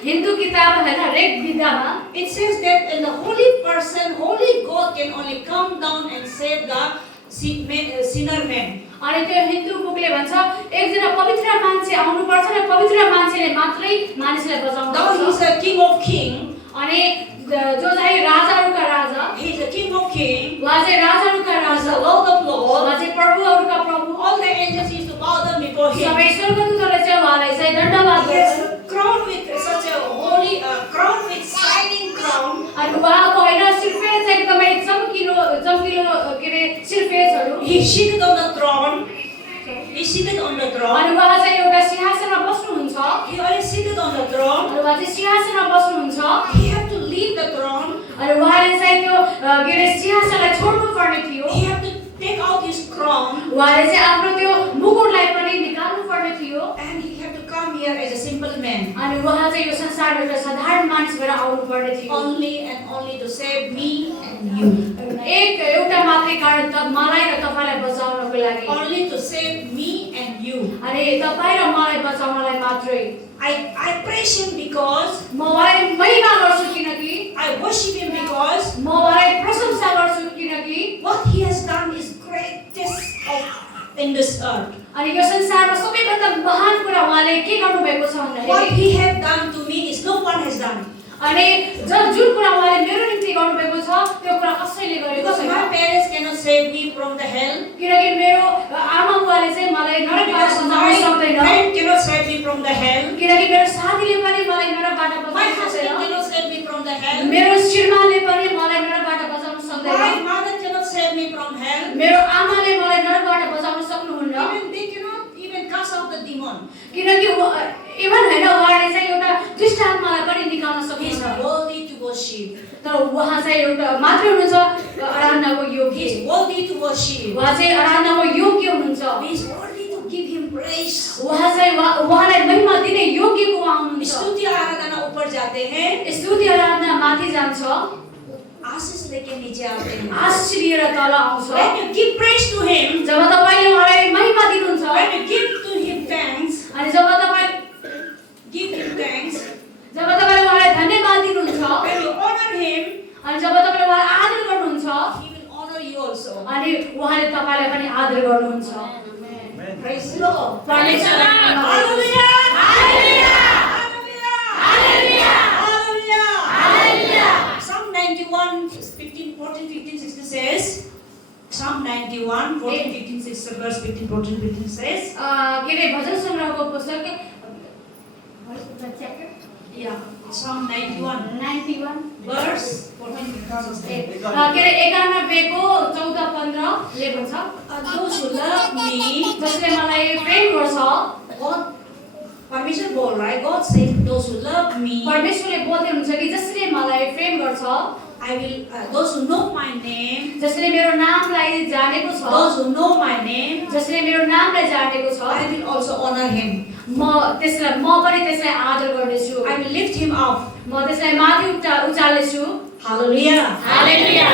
हिन्दू किताब हैन Rig वेदमा it says that in the holy person, holy God can only come down and save the sinner man. अनि त्यो हिन्दू बुकले भन्छ एकजना पवित्र मान्छे आउनु पर्छ र पवित्र मान्छेले मात्रै मानिसलाई बचाउँछ. Now He is a King of King. अनि जो चाहिँ राजाहरूका राजा, He is the King of King. उहाँ चाहिँ राजाहरूका He is Raja, the Lord of Lords. उहाँ चाहिँ प्रभुहरूका प्रभु. All the angels used to bow down before Him. सबै स्वर्गदूतहरूले चाहिँ उहाँलाई चाहिँ दण्डवाद He has गर्छन्. crowned with such a holy crown with shining crown. अनि उहाँको होइन सिरफेस एकदमै चम्किलो के रे सिरफेसहरू. He seated on the throne. He seated on the throne. अनि उहाँ चाहिँ एउटा सिंहासनमा बस्नुहुन्छ. He already seated on the throne. अनि उहाँ चाहिँ सिंहासनमा बस्नुहुन्छ. He had to leave the throne. अनि उहाँले चाहिँ त्यो के रे सिंहासनलाई छोड्नु पर्ने थियो. He had to take out his crown. उहाँले चाहिँ आफ्नो त्यो मुकुटलाई पनि निकाल्नु पर्ने थियो. And he had to come here as a simple man. अनि उहाँ चाहिँ यो संसारमा एउटा साधारण मानिस भएर आउनु पर्ने थियो. Only and only to save me and you. एउटा मात्रै कारण त मलाई र तपाईलाई बचाउनको लागि. Only to save me and you. अनि तपाईँ र मलाई बचाउनलाई मात्रै. I praise Him because म उहाँलाई महिमा गर्छु किनकि I worship Him because म उहाँलाई प्रशंसा गर्छु किनकि what He has done is greatest in this earth. अनि यो संसारमा सबैभन्दा महान कुरा उहाँले के गर्नुभएको छ What भन्दाखेरि He has done to me is no one has done. अनि जुन कुरा उहाँले मेरो निम्ति गर्नुभएको छ त्यो कुरा कसैले गरेको Because छैन. my parents cannot save me from the hell. किनकि मेरो आमा बुवाले चाहिँ मलाई नरकबाट Because बचाउन my सक्दैन. friend cannot save me from the hell. किनकि मेरो साथीले पनि मलाई नरकबाट My बचाउन husband सक्दैन. cannot save me from the hell. मेरो श्रीमानले पनि मलाई नरकबाट बचाउन My सक्दैन. mother cannot save me from hell. मेरो आमाले मलाई नरकबाट बचाउन सक्नुहुन्न Even they cannot even cast out the demon. किनकि इभन हैन उहाँले चाहिँ एउटा दुष्ट आत्मालाई पनि निकाल्न He is सक्नुहुन्छ worthy to worship. तर उहाँ चाहिँ एउटा मात्र हुनुहुन्छ आराधनाको He योग्य is worthy to worship. उहाँ चाहिँ आराधनाको योग्य हुनुहुन्छ He is worthy to give him praise. उहाँ चाहिँ उहाँलाई महिमा दिने योग्यको उहाँ हुनुहुन्छ स्तुति आराधना ऊपर जाते हैं, स्तुति आराधना माथि जान्छ आशीष लेके नीचे आते हैं. आशीष लिएर तल आउँछ When you give praise to him, जब तपाईले उहाँलाई महिमा दिनुहुन्छ when you give to him thanks, अनि जब तपाईँ give him thanks, जब तपाईले उहाँलाई धन्यवाद दिनुहुन्छ when you honor him, अनि जब तपाईले उहाँलाई आदर गर्नुहुन्छ he will honor you also. अनि उहाँले तपाईलाई पनि आदर गर्नुहुन्छ Praise the Lord. परमेश्वरलाई धन्यवाद। Hallelujah! Hallelujah! Hallelujah! Hallelujah! Hallelujah! Psalm 91, 15, 14, 15, 16 says, Psalm 91, 14, 15, 16, verse 15, 14, 15 says, के रे भजन सङ्ग्रहको पुस्तक yeah, Psalm 91, 91 verse 14, 15, 16. के रे 91 को 14 15 ले भन्छ Those who love me, जसले मलाई प्रेम गर्छ God, परमेश्वर बोल रहा है, God says, those who love me, परमेश्वरले बोल्दै हुनुहुन्छ कि जसले मलाई प्रेम गर्छ I will, those who know my name, जसले मेरो नामलाई जानेको छ those who know my name, जसले मेरो नामलाई जानेको छ I will also honor him. म पनि त्यसलाई आदर गर्नेछु I will lift him up. म त्यसलाई माथि उचाल्नेछु Hallelujah. Hallelujah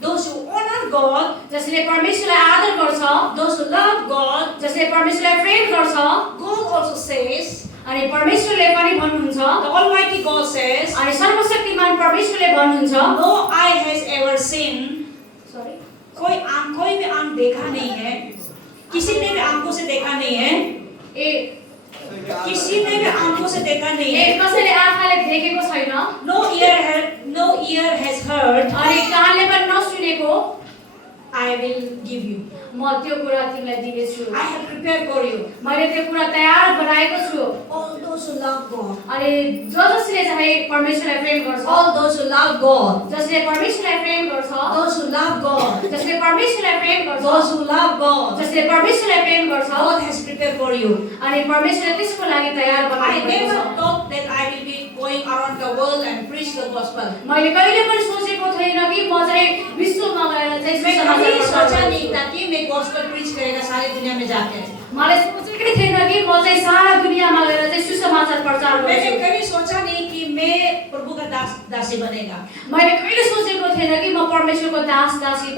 Those who honor God, जसले परमेश्वरलाई आदर गर्छ those who love God, जसले परमेश्वरलाई प्रेम गर्छ God also says, अनि परमेश्वरले पनि भन्नुहुन्छ the Almighty God says, अनि सर्वशक्तिमान परमेश्वरले भन्नुहुन्छ no eye has ever seen, sorry कोई भी आंख देखा नहीं है, किसी ने भी आंखों से देखा नहीं है, ए किसी ने भी आंखों से देखा नहीं ए है, कसैले आँखाले देखेको छैन no ear has heard, अनि कानले पनि नसुनेको I will give you. म त्यो कुरा तिमीलाई दिनेछु I have prepared for you. मैले त्यो कुरा तयार बनाएको छु All those who love God, अनि जसले चाहिँ परमेश्वरलाई प्रेम गर्छ all those who love God, जसले परमेश्वरलाई प्रेम गर्छ those who love God, जसले परमेश्वरलाई प्रेम गर्छ those who love God, जसले परमेश्वरलाई प्रेम गर्छ God has prepared for you. अनि परमेश्वरले त्यसको लागि तयार I बनाएको never छ thought that I will be going around the world and preach the gospel. मैले कहिले पनि सोचेको थिएन कि म चाहिँ विश्वमा गएर चाहिँ मैं सुसमाचार कभी प्रचार सोचा गर्छु। नहीं था कि मैं gospel preach करेगा सारी दुनिया में जाकर. मैले सोचेकै थिएन कि म चाहिँ सारा दुनियाँमा गएर चाहिँ सुसमाचार प्रचार मैंने गर्छु कभी सोचा नहीं कि मैं प्रभु का दासी बनेगा. मैले कहिले सोचेको थिएन कि म परमेश्वरको दास दासी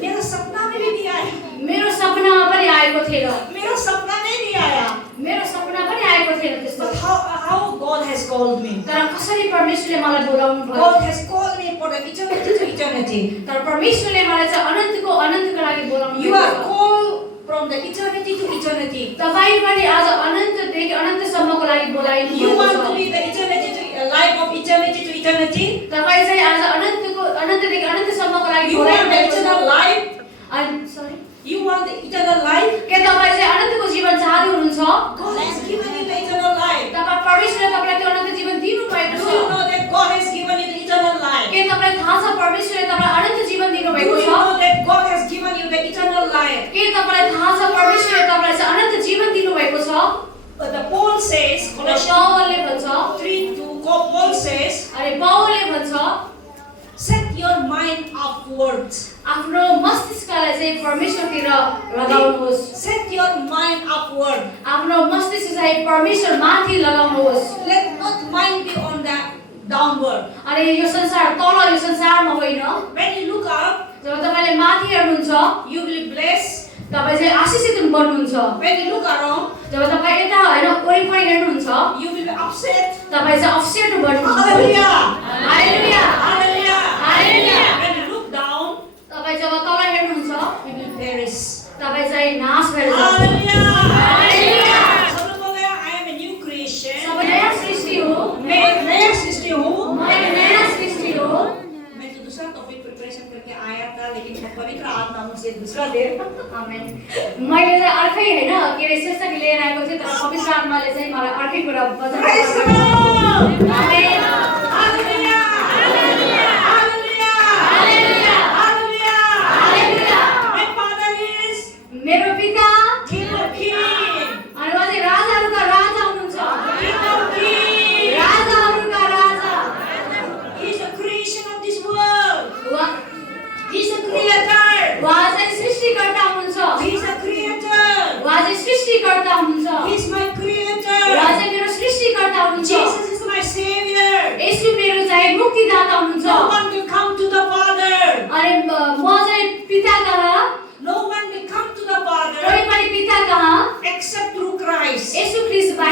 मेरा सपना में भी नहीं आया. मेरो सपनामा पनि आएको थिएन मेरा सपना में नहीं आया. मेरो सपना पनि आएको थिएन त्यस्तो But how God has called me. तर कसरी परमेश्वरले मलाई बोलाउनु भयो God has called me for the eternity to eternity. तर परमेश्वरले मलाई चाहिँ अनन्तको अनन्तको लागि बोलाउनु You भएको are छ। called from the eternity to eternity. तपाईँ पनि आज अनन्तदेखि अनन्तसम्मको लागि बोलाइनु You भएको want to छ। be the eternity to life of eternity to eternity. तपाईँ चाहिँ आज अनन्तदेखि अनन्तसम्मको लागि You want बोलाइनु the भएको छ। eternal life. Sorry You want the eternal life. के तपाईँ चाहिँ अनन्तको जीवन चाहनु हुनुहुन्छ God has given you the eternal life. तपाईँ परमेश्वरले तपाईँलाई त्यो अनन्त जीवन दिनु भएको Do छ you know that God has given you the eternal life? के तपाईँलाई थाहा छ परमेश्वरले तपाईँलाई अनन्त जीवन दिनु Do भएको you छ know that God has given you the eternal life? के तपाईँलाई थाहा छ परमेश्वरले तपाईँलाई चाहिँ अनन्त जीवन दिनु भएको छ But the Paul says, र Colossians पावलले भन्छ 3:2, Paul says, अनि पावलले भन्छ set your mind upwards. आफ्नो मस्तिष्कलाई चाहिँ परमेश्वरतिर लगाउनुहोस् Set your mind upward. आफ्नो मस्तिष्क चाहिँ परमेश्वर माथि लगाउनुहोस् Let not mind be on the downward. अनि यो संसार तल यो संसारमा होइन When you look up, जब तपाईँले माथि हेर्नुहुन्छ you will be blessed. तपाईँ चाहिँ आशिषित बन्नुहुन्छ When you look around, जब तपाईँ यता होइन वरिपरि हेर्नुहुन्छ you will be upset. तपाईँ चाहिँ अप्सेट बन्नुहुन्छ Hallelujah! Hallelujah Hallelujah! Hallelujah! When you look down, तपाईँ जब तल हेर्नुहुन्छ you will perish. तपाईँ चाहिँ नाश भएर Hallelujah! Hallelujah! सब लोग बोले, I am a new creation. सबै नयाँ सृष्टि हो मैं एक नया सृष्टि हूँ. म एक नयाँ सृष्टि हो मैं तो दूसरा टॉपिक प्रिपरेशन करके आया था, लेकिन पवित्र आत्मा मुझसे दूसरा दे. आमेन मैले चाहिँ अर्कै हैन के रे शीर्षक लिएर आएको थिएँ तर पवित्र आत्माले चाहिँ मलाई अर्कै कुरा बताउनु Praise the भयो Lord! आमेन Hallelujah! हालेलुया Hallelujah! हालेलुया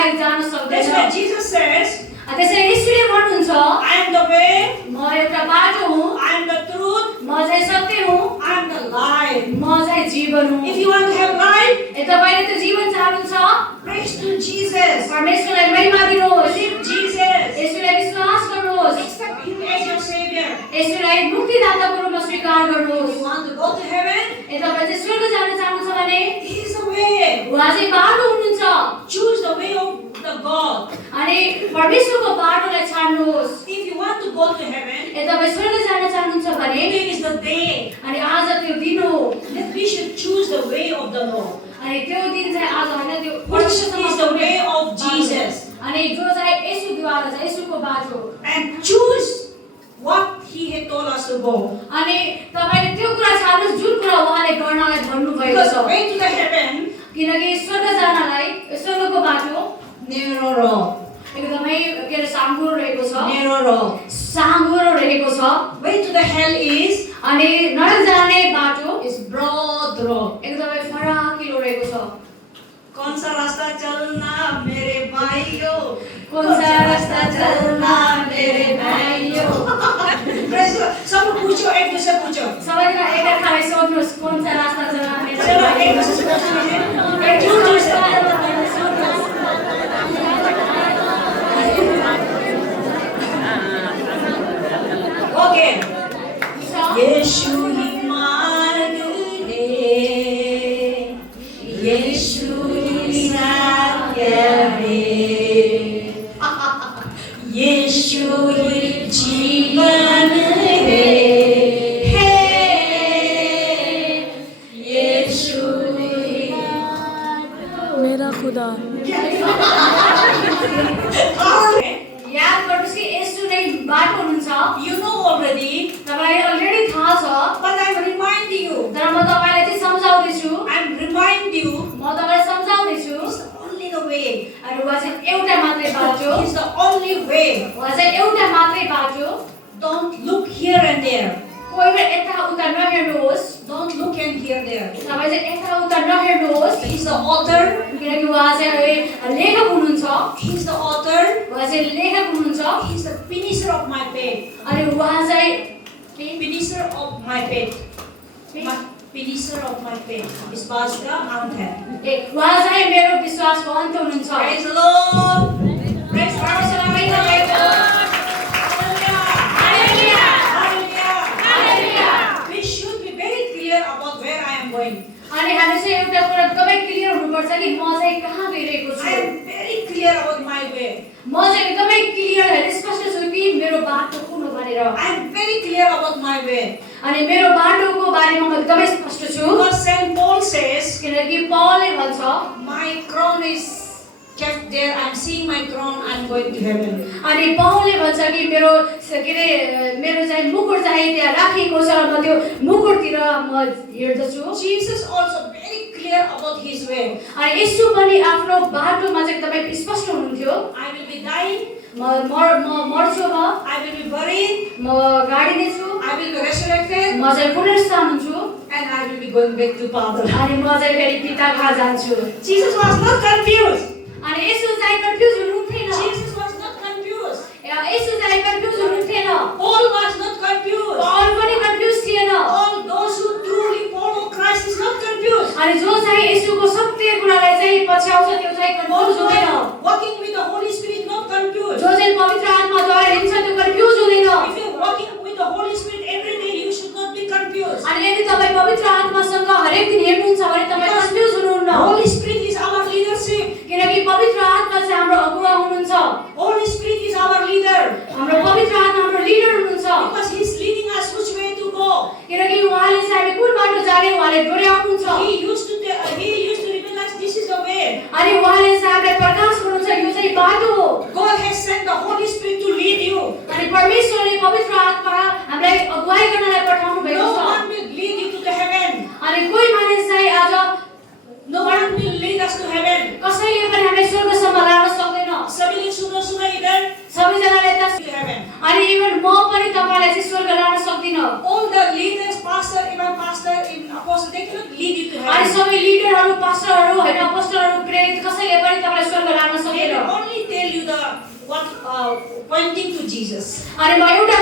अगाडि जान That's सक्दैन। why Jesus says, त्यसैले यीशुले भन्नुहुन्छ I am the way, म एउटा बाटो हुँ, I am the truth, म चाहिँ सत्य हुँ, I am the life. म चाहिँ जीवन हुँ। If you want to have life, तपाईले त्यो जीवन चाहनुहुन्छ, praise to Jesus. परमेश्वरलाई महिमा दिनुहोस्, Believe Jesus. यसुलाई विश्वास गर्नुहोस्, Accept Him as your Savior. यसुलाई मुक्तिदाताको रूपमा स्वीकार If गर्नुहोस्। you want to go to heaven, तपाईले चाहिँ स्वर्ग जान चाहनुहुन्छ भने He is the way. उहाँ चाहिँ बाटो हुनुहुन्छ Choose the way of the God. अनि परमेश्वरको बाटोलाई छाड्नुहोस्। If you want to go to heaven, तपाईँ स्वर्ग जान चाहनुहुन्छ भने today is the day अनि आज त्यो दिन हो, that we should choose the way of the Lord. अनि त्यो दिन चाहिँ आज होइन, त्यो Which is the way of Jesus. अनि जो चाहिँ येशूद्वारा छ, येशूको बाटो। And choose what He had told us to go. अनि तपाईले त्यो कुरा छाड्नुहोस् जुन कुरा उहाँले गर्नलाई भन्नुभएको Because छ, the way to the heaven, किनकि स्वर्ग जानलाई स्वर्गको बाटो narrow road. एकदमै के अरे साँघुरो रहेको छ, Narrow road. साँघुरो रहेको छ। Way to the hell is अनि नरक जाने बाटो broad road. एकदमै फराकिलो रहेको छ। कौन सा रास्ता चलना मेरे भाइयों? कौन सा रास्ता चलना मेरे भाइयों? सब पूछो, एक दूसरे पूछो। सबैजना एकअर्कालाई सोध्नुहोस् कुन चाहिँ रास्ता चल्न मेरो चलो एक भाइयों? दूसरे से पूछो। एक दूसरे से। ओके। यीशु ही मार्ग है, यीशु ही सत्य है, यीशु ही जीवन है, यीशु ही मेरा खुदा। याद गर्नुहोस् कि येशू नै बाटो हुनुहुन्छ। You know already, तपाईलाई अलरेडी थाहा छ, but I remind you, तर म तपाईलाई चाहिँ सम्झाउँदैछु, I remind you, म तपाईलाई सम्झाउँदैछु। it's only the way. अनि उहाँ चाहिँ एउटा मात्रै बाटो, It's the only way. उहाँ चाहिँ एउटा मात्रै बाटो। Don't look here and there. कोही बेर यता उता नहेर्नुहोस्, Don't look and here there. तपाईँ चाहिँ यता उता नहेर्नुहोस्, He's the author. किनकि उहाँ चाहिँ लेखक हुनुहुन्छ, He's the author. उहाँ चाहिँ लेखक हुनुहुन्छ। He's the finisher of my faith. अनि उहाँ चाहिँ Finisher of my faith. My finisher of my faith. इस बात का अंत है. उहाँ चाहिँ मेरो विश्वासको अन्त हुनुहुन्छ। Praise the Lord. Praise the परमेश्वरलाई Lord. धन्यवाद। Hallelujah. Hallelujah, Hallelujah. Hallelujah. We should be very clear about where I am going. अनि हामी चाहिँ एउटा कुरा एकदमै क्लियर हुनुपर्छ कि म चाहिँ कहाँ गइरहेको I छु। am very clear about my way. म चाहिँ एकदमै क्लियर स्पष्ट छु कि मेरो बाटो कुन हो भनेर। I am very clear about my way. अनि मेरो बाटोको बारेमा म एकदमै स्पष्ट छु, Because Saint Paul says, किनकि पौलले भन्छ my crown is kept there. I am seeing my crown. I am going to heaven. अनि पौलले भन्छ कि मेरो के अरे मेरो चाहिँ मुकुट चाहिँ त्यहाँ राखिएको छ, म त्यो मुकुटतिर म हेर्दछु। Jesus also very clear about his way. अनि यसो पनि आफ्नो बाटोमा चाहिँ एकदमै स्पष्ट हुनुहुन्थ्यो। I will be dying. म मर्छु, I will be buried. म गाडिने छु, I will be resurrected. म चाहिँ पुनरुत्थान हुन्छु, And I will be going back to Father. अनि म चाहिँ फेरि पिता कहाँ जान्छु। Jesus was not confused. अनि यसो चाहिँ कन्फ्युज हुनुहुन्थेन, Jesus was not confused. यसो चाहिँ कन्फ्युज हुनुहुन्थेन, Paul was not confused. Paul पनि कन्फ्युज थिएन। All those who truly follow Christ is not confused. अनि जो चाहिँ यसोको सत्य कुरालाई चाहिँ पछ्याउँछ त्यो चाहिँ All कन्फ्युज हुँदैन। those walking with the Holy Spirit not confused. जो चाहिँ पवित्र आत्माद्वारा हिँड्छ त्यो कन्फ्युज हुँदैन। If you are walking with the Holy Spirit every day, you should not be confused. अनि यदि तपाईँ पवित्र आत्मासँग हरेक दिन हेर्नुहुन्छ भने तपाईँ कन्फ्युज हुनुहुन्न, Holy Spirit is our leadership. किनकि पवित्र आत्मा चाहिँ हाम्रो अगुवा हुनुहुन्छ। Holy Spirit is our leader. हाम्रो पवित्र आत्मा हाम्रो लिडर हुनुहुन्छ, Because He is leading us which way to go. किनकि उहाँले चाहिँ हामी कुन बाटो जाने उहाँले डोर्याउनुहुन्छ। He used to reveal us this is the way. अनि उहाँले चाहिँ हामीलाई प्रकाश गर्नुहुन्छ यो चाहिँ बाटो हो। God has sent the Holy Spirit to lead you. अनि परमेश्वरले पवित्र आत्मा हामीलाई अगुवाई गर्नलाई पठाउनु भएको No छ। one will lead you to the heaven. अनि कोही मानिस चाहिँ आज No one will lead us to heaven. कसैले पनि हामीलाई स्वर्गसम्म लान सक्दैन। सबैले सुन्नु इधर सबैजनाले त to heaven. अनि इभन म पनि तपाईँलाई चाहिँ स्वर्ग लान सक्दिन। All the leaders, pastor, even pastor, even apostle, they cannot lead you to अनि heaven. सबै लिडरहरू, पास्टरहरू, हैन अपोस्टलहरू, प्रेरित कसैले पनि तपाईँलाई स्वर्ग लान They सक्दैन। can only tell you the what pointing to Jesus. अनि म एउटा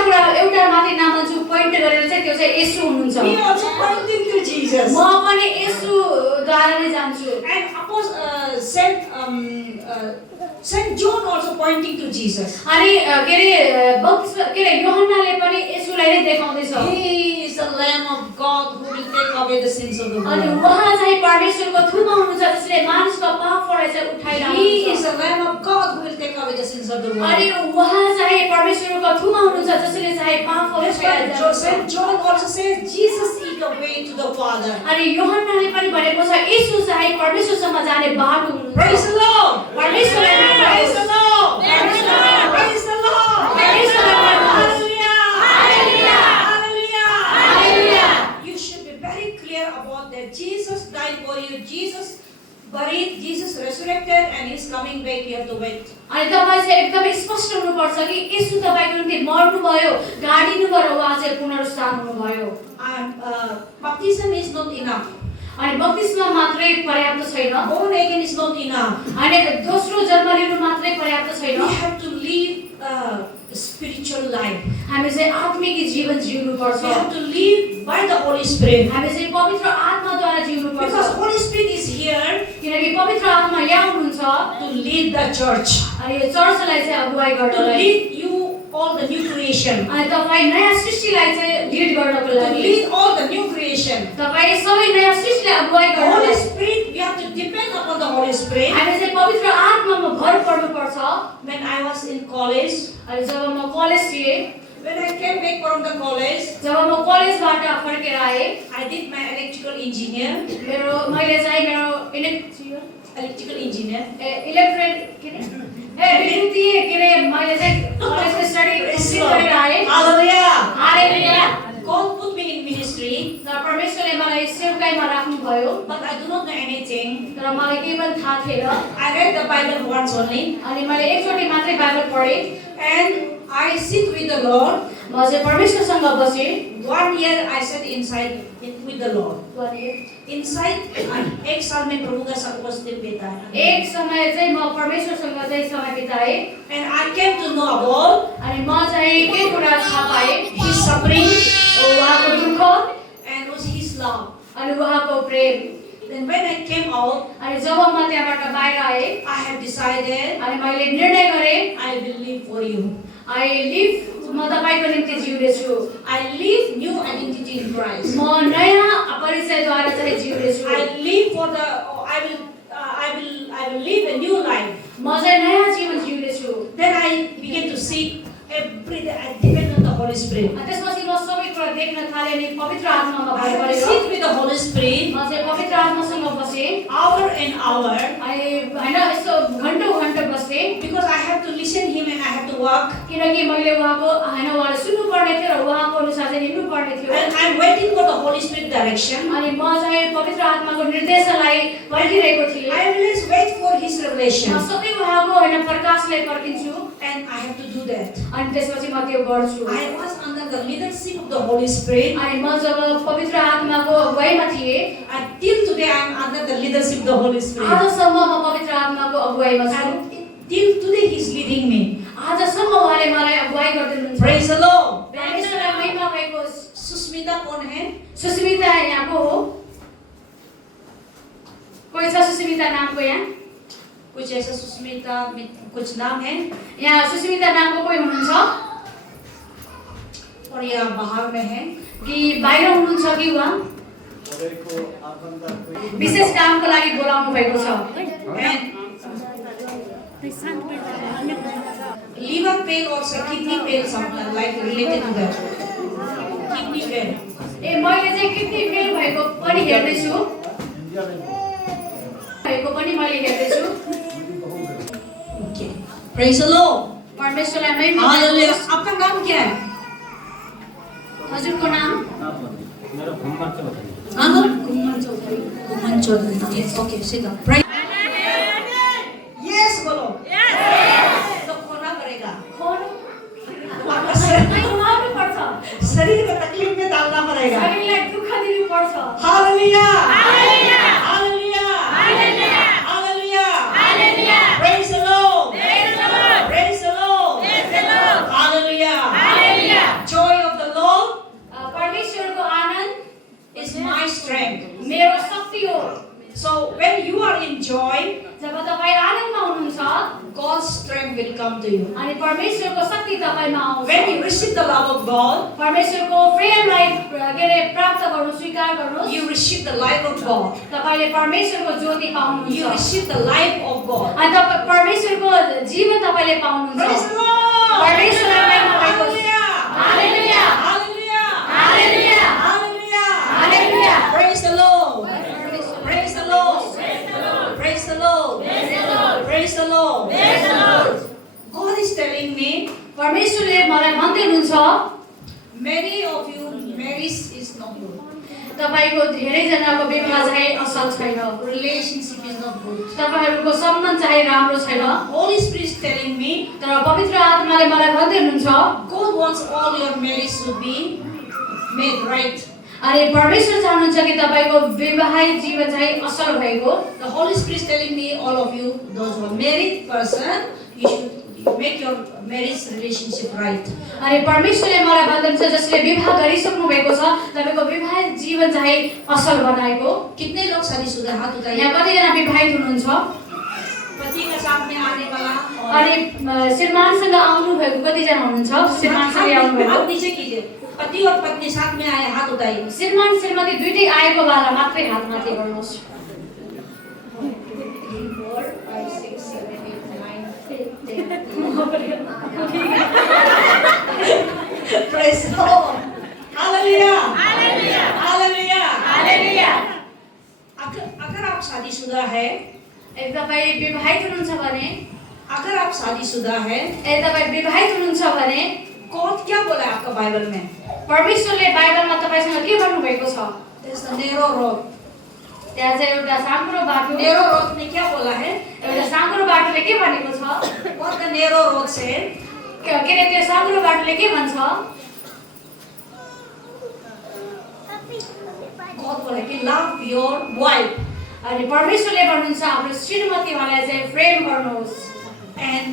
माथि नाम भन्छु, पोइन्ट गरेर चाहिँ त्यो चाहिँ येशू हुनुहुन्छ। We also pointing to Jesus. म पनि येशूद्वारा नै जान्छु। And Saint John also pointing to Jesus. अनि के अरे योहन्नाले पनि येशूलाई नै देखाउँदैछ। He is the Lamb of God who will take away the sins of the अनि world. उहाँ चाहिँ परमेश्वरको थुमा हुनुहुन्छ जसले मानिसको पापलाई चाहिँ He उठाइरहनुहुन्छ। is the Lamb of God who will take away the sins of the world. अनि उहाँ चाहिँ परमेश्वरको थुमा हुनुहुन्छ जसले चाहिँ पापलाई That's why उठाइरहन्छ। Saint John also says Jesus is the way to the Father. अनि योहन्नाले पनि भनेको छ येशू चाहिँ परमेश्वरसम्म जाने बाटो हुनुहुन्छ। Praise the Lord. Praise the Lord. Praise the Lord. Praise the Lord. Praise the Lord. Praise the Lord. Hallelujah. Hallelujah. Hallelujah. Hallelujah. You should be very clear about that. Jesus died for you. Jesus buried. Jesus resurrected, and He's coming back. You have to wait. अनि तपाईँ चाहिँ एकदमै स्पष्ट हुनुपर्छ कि येशू तपाईँको निम्ति मर्नुभयो, गाडिनुभयो र उहाँ चाहिँ पुनरुत्थान हुनुभयो। Baptism is not enough. अनि बप्तिस्मा मात्रै पर्याप्त छैन। Born again is not enough. अनि दोस्रो जन्म लिनु मात्रै पर्याप्त छैन। We have to live spiritual life. हामी चाहिँ आत्मिक जीवन जिउनु पर्छ। We have to live by the Holy Spirit. हामी चाहिँ पवित्र आत्माद्वारा जिउनु पर्छ। Because Holy Spirit is here किनकि पवित्र आत्मा यहाँ हुनुहुन्छ to lead the church, अनि यो चर्चलाई चाहिँ अगुवाई to गर्नलाई, lead you all the new creation, अनि तपाईँ नयाँ सृष्टिलाई चाहिँ लिड गर्नको to लागि, lead all the new creation. तपाईँ सबै नयाँ सृष्टिलाई अगुवाई The Holy गर्नलाई Spirit, we have to depend upon the Holy Spirit. हामी चाहिँ पवित्र आत्मामा भर पर्नुपर्छ। When I was in college, अनि जब म कलेज थिएँ, when I came back from the college, जब म कलेजबाट फर्केर आएँ, I did my electrical engineer. मैले चाहिँ मेरो Electrical engineer. इलेक्ट्रिक के विद्युतीय के मैले चाहिँ कलेजमा स्टडी गरेर आएँ। Hallelujah. Hallelujah. God put me in ministry, तर परमेश्वरले मलाई सेवकाईमा राख्नुभयो, but I do not know anything. तर मलाई केही पनि थाहा थिएन। I read the Bible once only, अनि मैले एकचोटि मात्रै बाइबल पढेँ। and I sit with the Lord. म चाहिँ परमेश्वरसँग बसेँ। 1 year I sat inside with the Lord. Inside, एक साल में प्रभु का साथ उपस्थित बिताया. एक समय चाहिँ म परमेश्वरसँग चाहिँ समय बिताएँ। And I came to know about अनि म चाहिँ के कुरा थाहा पाएँ, His suffering उहाँको दुःख and was His love. अनि उहाँको प्रेम। Then when I came out, अनि जब म त्यहाँबाट बाहिर आएँ, I have decided अनि मैले निर्णय गरेँ, I will live for you. I live, म तपाईँको निम्ति जिउँदैछु। I live new identity in Christ. म नयाँ परिचयद्वारा चाहिँ जिउँदैछु। I live for the. I will live a new life. म चाहिँ नयाँ जीवन जिउँदैछु। Then I began to seek every day. I depend on the Holy Spirit. अनि त्यसपछि म सबै कुरा देख्न थालेँ अनि पवित्र आत्मामा I भर have to परेर sit with the Holy Spirit म चाहिँ पवित्र आत्मासँग बसेँ। hour and hour अनि हैन यस्तो घन्टौँ घन्टौँ बसेँ, because I have to listen Him and I have to walk. किनकि मैले उहाँको हैन उहाँलाई सुन्नु पर्ने थियो र उहाँको अनुसार चाहिँ हिँड्नु पर्ने थियो। And I'm waiting for the Holy Spirit direction. अनि म चाहिँ पवित्र आत्माको निर्देशनलाई पर्खिरहेको थिएँ। I always wait for His revelation, म सधैँ उहाँको हैन प्रकाशलाई पर्खिन्छु and I have to do that. अनि त्यसपछि म त्यो गर्छु। I was under the leadership of the Holy Spirit. अनि म जब पवित्र आत्माको अगुवाईमा थिएँ, Until today, I'm under the leadership of the Holy Spirit. आजसम्म म पवित्र आत्माको अगुवाईमा छु। And till today, He's leading me. आजसम्म उहाँले मलाई अगुवाई गर्दै हुनुहुन्छ। Praise the Lord. परमेश्वरलाई महिमा भएको। सुस्मिता कौन है? सुस्मिता यहाँको हो? कोही छ सुस्मिता नामको यहाँ? कुछ ऐसा सुस्मिता कुछ नाम है? यहाँ सुस्मिता नामको कोही हुनुहुन्छ? और यहाँ बाहर में है? कि बाहिर हुनुहुन्छ कि उहाँ विशेष कामको लागि बोलाउनु भएको छ? Liver pain or kidney pain, something like related to that. Kidney pain. ए मैले चाहिँ किडनी फेल भएको पनि हेर्दैछु। भएको पनि मैले हेर्दैछु। Okay. Praise the Lord. परमेश्वरलाई महिमा। Hallelujah. आपका नाम क्या है? हजुरको नाम? मेरा घुमन चौधरी। घुमन चौधरी। घुमन Chaudhary. Yes. Okay. Sit down. Praise. Yes बोलो। Yes. तो खोना पड़ेगा। खोल्नु आपका सर। घुमाउनु पर्छ शक्ति हो। So when you are in joy, जब तपाईँ आनन्दमा हुनुहुन्छ God's strength will come to you. अनि परमेश्वरको शक्ति तपाईमा आउँछ। When you receive the love of God, परमेश्वरको प्रेमलाई प्राप्त गर्नु स्वीकार गर्नु, you receive the life of God. तपाईले परमेश्वरको ज्योति पाउनुहुन्छ। You receive the life of God. अनि तपाईँ परमेश्वरको जीवन तपाईले पाउनुहुन्छ। Praise the Lord. परमेश्वरलाई महिमा होस्। Hallelujah. Hallelujah Hallelujah. Hallelujah Hallelujah. Hallelujah. Praise the Lord. Praise the Lord. Praise the Lord. Praise the Lord. God is telling me, परमेश्वरले मलाई भन्दै हुनुहुन्छ many of you marriage is not good. तपाईको धेरै जनाको विवाह चाहिँ असल छैन। Relationship is not good. तपाईहरुको सम्बन्ध चाहिँ राम्रो छैन। Holy Spirit is telling me, तर पवित्र आत्माले मलाई भन्दै हुनुहुन्छ God wants all your marriage to be made right. अनि परमेश्वर चाहनुहुन्छ कि तपाईको वैवाहिक जीवन चाहिँ असल भएको। The Holy Spirit is telling me, all of you, those who are married person, you should make your marriage relationship right. अनि परमेश्वरले मलाई भन्नुहुन्छ जसले विवाह गरिसक्नु भएको छ तपाईको वैवाहिक जीवन चाहिँ असल बनाएको। कितने लोग शादीशुदा हाथ उठाइए? यहाँ कतिजना विवाहित हुनुहुन्छ? पति का साथ में आने वाला अनि श्रीमानसँग आउनु भएको कतिजना हुनुहुन्छ? श्रीमानसँग आउनु भएको। हाथ नीचे कीजिए। पति और पत्नी साथ में आए, हाथ उठाइए। श्रीमान श्रीमती दुईटै आएको बेला मात्रै हात माथि गर्नुहोस्। 4, 5, 6, 7, 8, 9, 10. Praise the Lord. Hallelujah. Hallelujah. Hallelujah. हालेलुया। अगर आप शादीशुदा है, यदि तपाईँ विवाहित हुनुहुन्छ भने, अगर आप शादीशुदा है, यदि तपाईँ विवाहित हुनुहुन्छ भने कौन क्या बोला है आपका बाइबल में? परमेश्वरले बाइबलमा तपाईसँग के भन्नु भएको छ? There's a narrow road. त्यहाँ चाहिँ एउटा साँघुरो बाटो। Narrow road में क्या बोला है? एउटा साँघुरो बाटोले के भनेको छ? What the narrow road said? के अरे त्यो साँघुरो बाटोले के भन्छ? God बोला कि love your wife. अनि परमेश्वरले भन्नुहुन्छ आफ्नो श्रीमतीलाई चाहिँ प्रेम गर्नुहोस्। And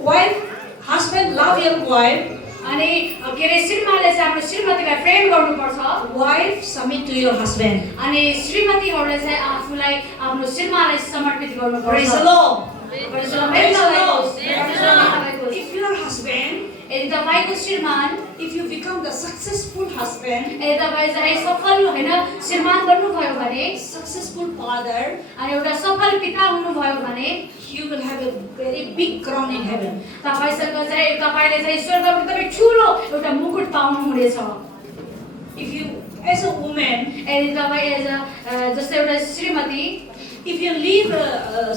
wife, husband love your wife. अनि के अरे श्रीमानले चाहिँ आफ्नो श्रीमतीलाई प्रेम गर्नुपर्छ। Wife submit to your husband. अनि श्रीमतीहरूले चाहिँ आफूलाई आफ्नो श्रीमानलाई समर्पित गर्नुपर्छ। Praise the Lord. Praise the Lord. Praise the Lord. Praise the Lord. If your husband, यदि तपाईको श्रीमान, if you become the successful husband, यदि तपाईँ चाहिँ सफल हैन श्रीमान बन्नुभयो भने, successful father, अनि एउटा सफल पिता हुनुभयो भने you will have a very big crown in heaven. तपाईसँग चाहिँ तपाईले चाहिँ स्वर्गमा एकदमै ठुलो एउटा मुकुट पाउनुहुनेछ। If you, as a woman, यदि तपाईँ जस्तै एउटा श्रीमती, if you live a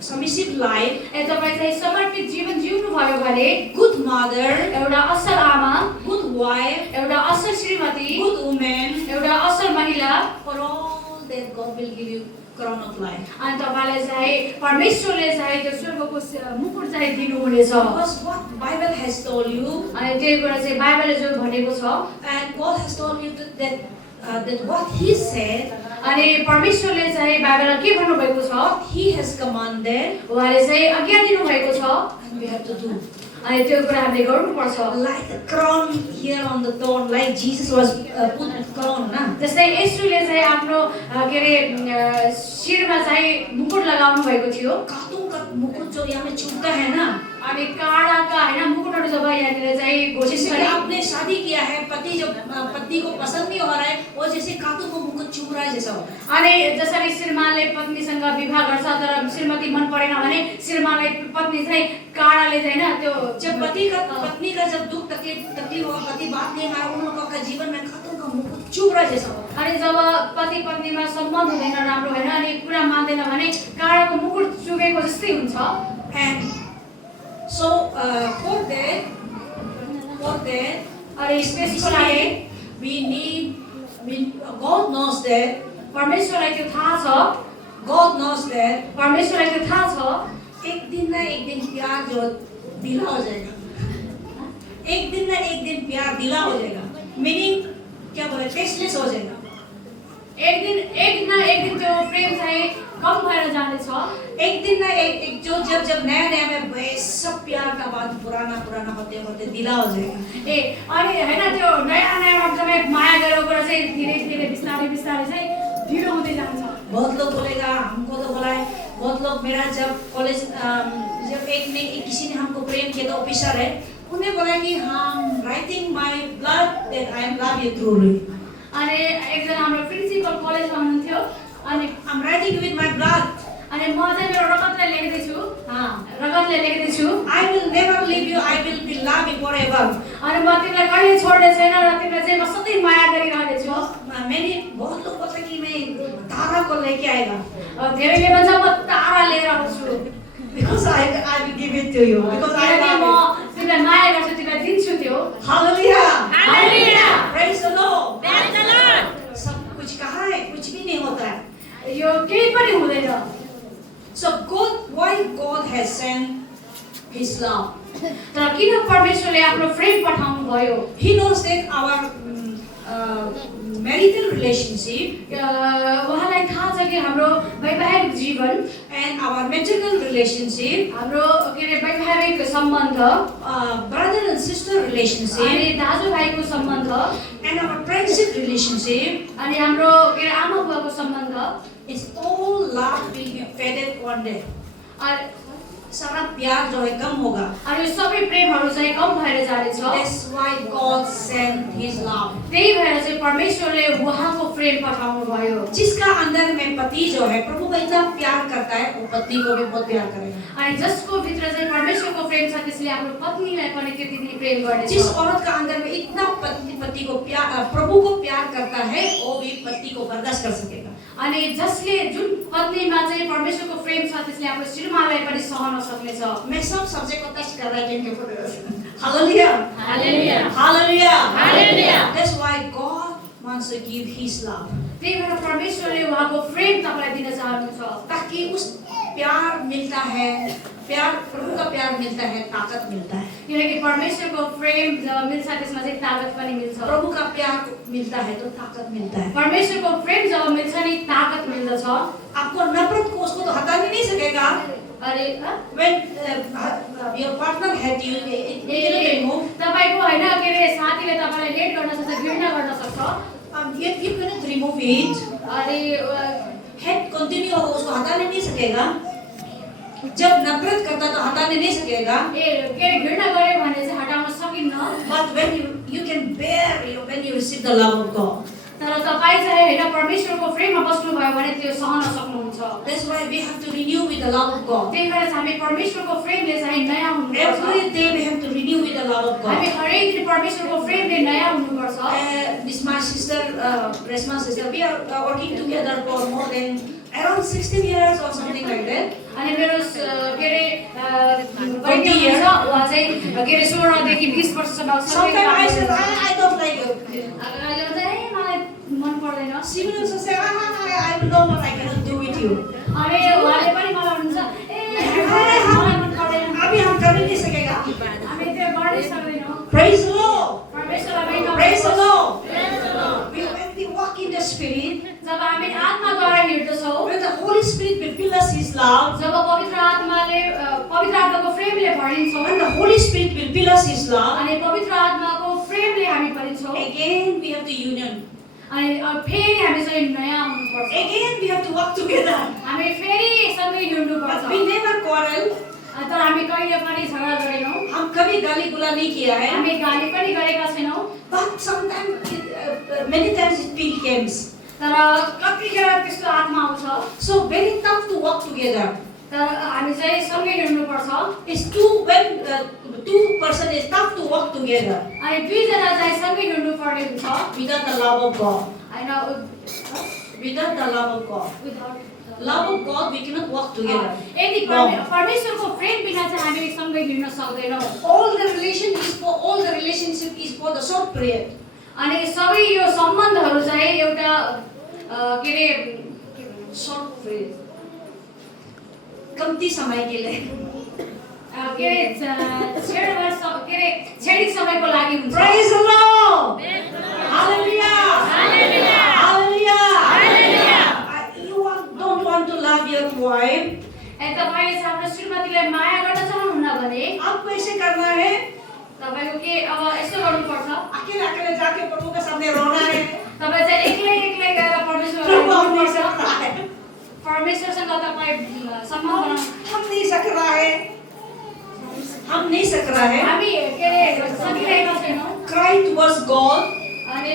submissive life, यदि तपाईँ चाहिँ समर्पित जीवन जिउनुभयो भने, good mother, एउटा असल आमा, good wife, एउटा असल श्रीमती, good woman, एउटा असल महिला, for all that God will give you crown of life. अनि तपाईलाई चाहिँ परमेश्वरले चाहिँ त्यो स्वर्गको मुकुट चाहिँ दिनुहुनेछ। Because what Bible has told you, अनि त्यो कुरा चाहिँ बाइबलले जो भनेको छ, and God has told you that what He said, अनि परमेश्वरले चाहिँ बाइबलमा के भन्नुभएको छ, what He has commanded, उहाँले चाहिँ आज्ञा दिनुभएको छ, and we have to do. अनि त्यो कुरा हामीले गर्नुपर्छ। Like a crown here on the throne, like Jesus was put with crown, na? जस्तै येशूले चाहिँ आफ्नो के अरे शिरमा चाहिँ मुकुट लगाउनु भएको थियो। कांटों का मुकुट जो यहाँ में चुभता है ना, अनि काँडाका हैन मुकुटहरु जब यहाँनिर चाहिँ घोषित जैसे कि गरे, आपने शादी किया है, पति जब पत्नी को पसंद नहीं हो रहा है, वो जैसे कांटों को मुकुट चुभ रहा है जैसा होता है। अनि जसरी श्रीमानले पत्नीसँग विवाह गर्छ तर श्रीमती मन परेन भने श्रीमानलाई पत्नी चाहिँ काँडाले चाहिँ हैन त्यो जब पत्नी का जब दुख तकलीफ होगा, पति बात नहीं मारा, उन लोगों का जीवन में कांटों का मुकुट चुभ रहा है जैसा होता है। अनि जब पति पत्नीमा सम्बन्ध हुँदैन राम्रो हैन अनि कुरा मान्दैन भने काँडाको मुकुट चुबेको जस्तै हुन्छ। And so for that, अनि त्यसको लागि God knows that, परमेश्वरलाई त्यो थाहा छ, God knows that परमेश्वरलाई त्यो थाहा छ एक दिन ना एक दिन प्यार जो ढीला हो जाएगा, एक दिन ना एक दिन प्यार ढीला हो जाएगा, मीनिंग क्या बोले, टेस्टलेस हो जाएगा। एक दिन न एक दिन त्यो प्रेम चाहिँ कम भएर जानेछ। एक दिन ना एक जो जब नया में सब प्यार का बात पुराना होते ढीला हो जाएगा। ए अनि हैन त्यो नयाँ एकदमै माया गरेको कुरा चाहिँ धीरे बिस्तारै चाहिँ ढिलो बहुत लोग बोलेगा हमको तो बोला है, बहुत लोग मेरा जब कॉलेज जब किसी ने हमको प्रेम किया तो ऑफिसर है, उन्हें बोला कि हम writing my blood that I am love you truly. अनि एकजना हाम्रो प्रिन्सिपल कलेजमा हुनुहुन्थ्यो अनि I am writing with my blood. अनि म चाहिँ मेरो रगतले लेख्दै छु रगतले लेख्दै छु I will never leave you, I will be love you forever. अनि म तिमीलाई कहिले छोड्ने छैन र तिमीलाई चाहिँ म सधैँ माया गरिरहने छु। मैंने बहुत लोग बोलते कि मैं तारा को लेके आएगा, धेरैले भन्छ म तारा लिएर आउँछु because I will give it to you, because I किनकि म love you। तिमीलाई माया गर्छु, तिमीलाई दिन्छु त्यो। Hallelujah, hallelujah, praise the Lord। Praise the Lord। सब कुछ कहाँ है, कुछ भी नहीं होता है। यो केही पनि हुँदैन। So God, why God has sent His love? तर किन परमेश्वरले आफ्नो प्रेम पठाउनु भयो? He knows that our marital relationship उहाँलाई थाहा छ कि हाम्रो वैवाहिक जीवन and our maternal relationship, हाम्रो के अरे वैवाहिक सम्बन्ध brother and sister relationship, अनि दाजुभाइको सम्बन्ध and our friendship relationship अनि हाम्रो के अरे आमा बुवाको सम्बन्ध is all love will be faded one day। अनि सारा प्यार जो है कम होगा। यो सबै प्रेमहरू चाहिँ कम भएर जानेछ। That's why God sent His love। त्यही भएर चाहिँ परमेश्वरले उहाँको प्रेम पठाउनु भयो। जिसका अंदर में पति जो है प्रभु को इतना प्यार करता है, वो पत्नी को भी बहुत प्यार करेगा। अनि जसको भित्र चाहिँ परमेश्वरको प्रेम छ त्यसले आफ्नो पत्नीलाई पनि त्यति नै प्रेम गर्नेछ। जिस औरत का अंदर में इतना पति को प्यार, प्रभु को प्यार करता है, वो भी पति को बर्दाश्त कर सकेगा। अनि जसले जुन पत्नीमा चाहिँ परमेश्वरको प्रेम छ त्यसले आफ्नो श्रीमानलाई पनि सहन सक्नेछ। मैं सब सब्जेक्ट को टच कर रहा हूँ। हालेलुया, हालेलुया, हालेलुया, हालेलुया। That's why God wants to give His love। त्यही भएर परमेश्वरले उहाँको प्रेम तपाईलाई दिन चाहनुहुन्छ ताकि उस प्यार मिलता है, प्यार प्रभु का प्यार मिलता है, ताकत मिलता है। किनकि परमेश्वरको प्रेम जब मिल्छ त्यसमा चाहिँ ताकत पनि मिल्छ। प्रभु का प्यार मिलता है तो ताकत मिलता है। परमेश्वरको प्रेम जब मिल्छ नि ताकत मिल्दछ। आपको नफरत को उसको तो हटा नहीं सकेगा। अरे When your partner hate you, it cannot remove। तपाईको हैन के रे साथीले तपाईलाई लेट गर्न सक्छ, घृणा गर्न सक्छ। Yet you cannot remove it। अरे Hate continue होगा, उसको हटाने नहीं सकेगा। जब नफरत करता तो हटाने नहीं सकेगा। ए के रे घृणा गर्यो भने चाहिँ हटाउन सकिन्न। But when you can bear, when you receive the love of God। तर तपाईं चाहिँ हैन परमेश्वरको प्रेममा बस्नु भयो भने त्यो सहन सक्नुहुन्छ। That's why we have to renew with the love of God। त्यही भएर हामी परमेश्वरको प्रेमले चाहिँ नयाँ हुनुपर्छ। Every day we have to renew with the love of God। हामी हरेक दिन परमेश्वरको प्रेमले नयाँ हुनुपर्छ। This my sister, Resma sister, we are working together for more than around 16 years or something like that। अनि मेरो के रे 20 years उहाँ चाहिँ के रे 16 देखि 20 वर्षसम्म Sometimes I said I don't like you। अहिले चाहिँ मलाई मन पर्दैन। She will also say I don't know what I cannot do with you। अनि उहाँले पनि मलाई भन्नुहुन्छ मलाई मन पर्दैन। अभी हम कर नहीं सकेगा। हामी त्यो गर्नै सक्दैनौँ। Praise the Lord। परमेश्वरलाई पनि Praise the Lord। Praise the Lord। When we walk in the Spirit, जब हामी आत्माद्वारा हिँड्दछौँ, when the Holy Spirit will fill us His love, जब पवित्र आत्माको प्रेमले भरिन्छौँ, when the Holy Spirit will fill us His love, अनि पवित्र आत्माको प्रेमले हामी भरिन्छौँ, again we have the union। अनि फेरि हामी चाहिँ नयाँ हुनुपर्छ। Again we have to walk together। हामी फेरि सँगै हिँड्नुपर्छ। But we never quarrel। तर हामी कहिले पनि झगडा गरेनौँ। हम कभी गाली गुला नहीं किया है। हामी गाली पनि गरेका छैनौँ। But sometimes, many times it becomes। तर कतिखेर त्यस्तो आत्मा आउँछ। So very tough to walk together। तर हामी चाहिँ सँगै हिँड्नुपर्छ। It's when two person is tough to walk together। अनि दुईजना चाहिँ सँगै हिँड्नुपर्ने हुन्छ। Without the love of God। हैन Without the love of God। Love of God we cannot walk together। यदि परमेश्वरको प्रेम बिना चाहिँ हामी सँगै हिँड्न सक्दैनौँ। All the relationship is for the short period। अनि सबै यो सम्बन्धहरू चाहिँ एउटा के रे short period, कम्ती समय के लिए। के रे क्षणिक समयको लागि हुन्छ। Praise the Lord। Hallelujah। Hallelujah। Hallelujah। Hallelujah। You don't want to love your wife। तपाईले चाहिँ आफ्नो श्रीमतीलाई माया गर्न चाहनुहुन्न भने आपको ऐसे करना है। तपाईको के अब यस्तो गर्नुपर्छ। अकेले जाके प्रभु के सामने रोना है। तपाई चाहिँ एक्लै गएर परमेश्वरलाई प्रभु भन्नुपर्छ। हमसे परमेश्वरसँग तपाईँ सम्बन्ध बनाउनु हम नहीं सक रहा है, हम नहीं सक रहा है। हामी के अरे सकिरहेका छैनौँ Cry towards God, अनि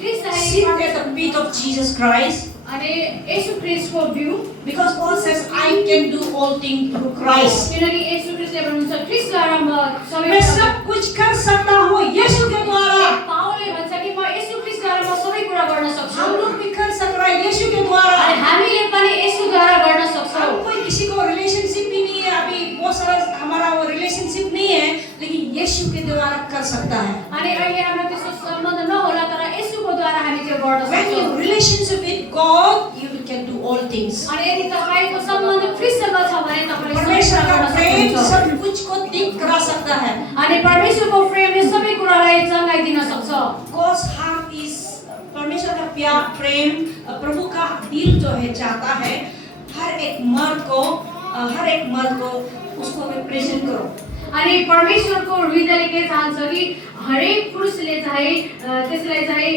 ख्रिस्ट sit at the feet of Jesus Christ, अनि येशू ख्रिस्टको view because Paul says, I can do all things through Christ. किनकि येशू ख्रिस्टले भन्नुहुन्छ ख्रिस्टद्वारा म सबै मैं सब कुछ कर सकता हूँ यीशु के द्वारा। पावलले भन्छ कि म येशू ख्रिस्टद्वारा म सबै कुरा गर्न सक्छु हम लोग भी कर सक रहा है यीशु के द्वारा। अनि हामीले पनि येशूद्वारा गर्न सक्छौँ हम कोई किसी को रिलेशनशिप भी नहीं है, अभी बहुत सारा हमारा वो रिलेशनशिप नहीं है, लेकिन यीशु के द्वारा कर सकता है। अनि अहिले हाम्रो त्यस्तो सम्बन्ध नहोला तर येशूको द्वारा हामी त्यो गर्न When सक्छौँ you relationship with God, you can do all things. अनि यदि तपाईँको सम्बन्ध ख्रिस्टसँग छ भने तपाईँले सबै परमेश्वर कुरा का गर्न प्रेम सक्नुहुन्छ सब कुछ को ठीक करा सकता है। अनि परमेश्वरको प्रेमले सबै कुरालाई चङ्गाइदिन सक्छ God's heart is, परमेश्वर का प्यार प्रेम प्रभु का दिल जो है चाहता है हर एक मर्द को उसको रिप्रेजेंट करो। अनि परमेश्वरको हृदयले के चाहन्छ कि हरेक पुरुषले चाहिँ त्यसलाई चाहिँ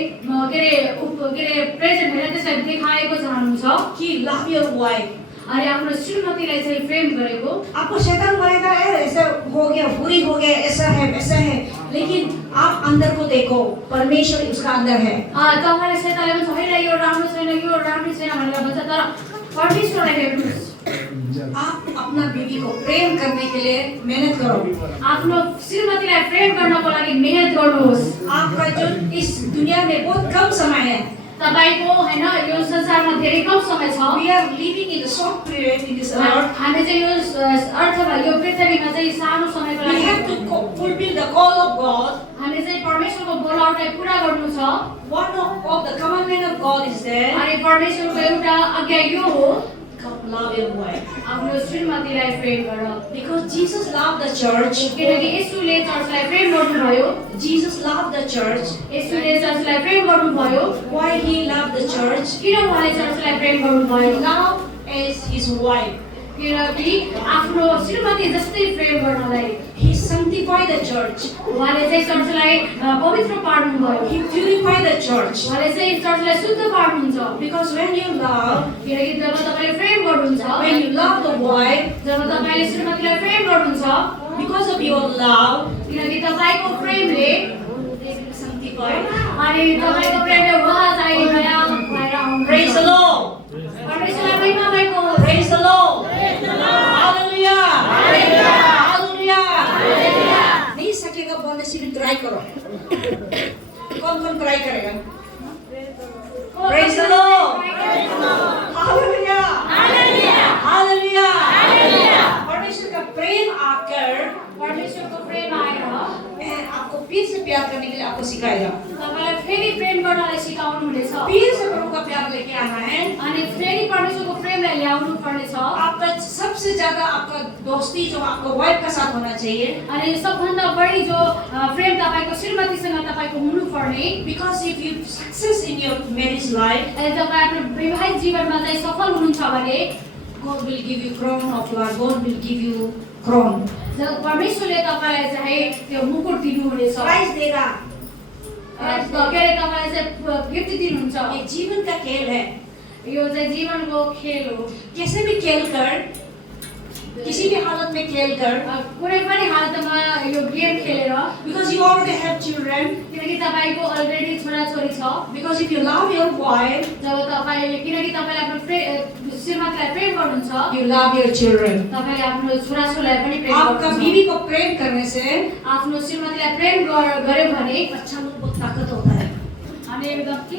के अरे प्रेजेन्ट भनेर त्यसलाई देखाएको चाहनुहुन्छ कि लव योर वाइफ। अनि आफ्नो श्रीमतीलाई चाहिँ प्रेम गरेको आपको शैतान बोलेगा यार ऐसा हो गया, बुरी हो गया, ऐसा है वैसा है, लेकिन आप अंदर को देखो, परमेश्वर उसका अंदर है। तपाईँले शैतानले भन्छ होइन यो राम्रो छैन यो राम्रो छैन भनेर भन्छ तर परमेश्वरलाई हेर्नुहोस् आप अपना बीवी को प्रेम करने के लिए मेहनत करो। आफ्नो श्रीमतीलाई प्रेम गर्नको लागि मेहनत गर्नुहोस् आपका जो इस दुनिया में बहुत कम समय है। तपाईको हैन यो संसारमा धेरै कम समय छ We are living in a short period in this earth. हामी चाहिँ यो अर्थमा यो पृथ्वीमा चाहिँ सानो समयको We लागि have to fulfill the call of God. हामी चाहिँ परमेश्वरको बोलावटलाई पूरा गर्नु छ One of the commandment of God is there. अनि परमेश्वरको एउटा आज्ञा यो हो Love your wife. आफ्नो श्रीमतीलाई प्रेम गर Because Jesus loved the church. किनकि येशूले चर्चलाई प्रेम गर्नुभयो Jesus loved the church. येशूले चर्चलाई प्रेम गर्नुभयो Why he loved the church? किन उहाँले चर्चलाई प्रेम गर्नुभयो He loved as his wife. किनकि आफ्नो श्रीमती जस्तै प्रेम गर्नलाई He sanctified the church. उहाँले चाहिँ चर्चलाई पवित्र पार्नुभयो He purified the church. उहाँले चाहिँ चर्चलाई शुद्ध पार्नुहुन्छ Because when you love, किनकि जब तपाईँले प्रेम गर्नुहुन्छ when you love the wife, जब तपाईँले श्रीमतीलाई प्रेम गर्नुहुन्छ because of your love, किनकि तपाईँको प्रेमले they will sanctify. अनि तपाईँको प्रेमले उहाँ चाहिँ नयाँ भएर आउनुहुन्छ Praise the Lord. परमेश्वरलाई महिमा भएको होस्। Praise the Lord. Hallelujah. Hallelujah. नहीं सकेगा बोलने से भी ट्राई करो। कौन ट्राई करेगा? Praise the Lord. Hallelujah. Hallelujah. परमेश्वर का प्रेम आकर परमेश्वरको प्रेम आएर आपको फिर से प्यार करने के लिए आपको सिखाएगा। तपाईँलाई फेरि प्रेम गर्नलाई सिकाउनु हुनेछ फिर से प्रभु का प्यार लेके आना है। अनि फेरि परमेश्वरको प्रेमलाई ल्याउनु पर्नेछ आपका सबसे ज्यादा आपका दोस्ती जो आपका वाइफ का साथ होना चाहिए। अनि सबभन्दा बढी जो प्रेम तपाईँको श्रीमतीसँग तपाईँको हुनुपर्ने Because if you success in your marriage life, अनि तपाईँ आफ्नो वैवाहिक जीवनमा चाहिँ सफल हुनुहुन्छ भने God will give you crown of life. God will give you crown. जब परमेश्वरले तपाईँलाई चाहिँ त्यो मुकुट दिनुहुनेछ प्राइज देगा। के अरे तपाईँलाई चाहिँ गिफ्ट दिनुहुन्छ ये जीवन का खेल है। यो चाहिँ जीवनको खेल हो कैसे भी खेल कर, किसी भी हालत में खेल कर, कुनै पनि हालतमा यो गेम खेलेर because you already have children, किनकि तपाईँको अलरेडी छोराछोरी छ because if you love your wife, जब तपाईँले किनकि तपाईँले आफ्नो श्रीमतीलाई प्रेम गर्नुहुन्छ you love your children. तपाईँले आफ्नो छोराछोरीलाई पनि प्रेम आपका गर्नुहुन्छ बीवी को प्रेम करने से आफ्नो श्रीमतीलाई प्रेम गर्यो भने बच्चा लोग बहुत ताकत होता है। अनि एकदम के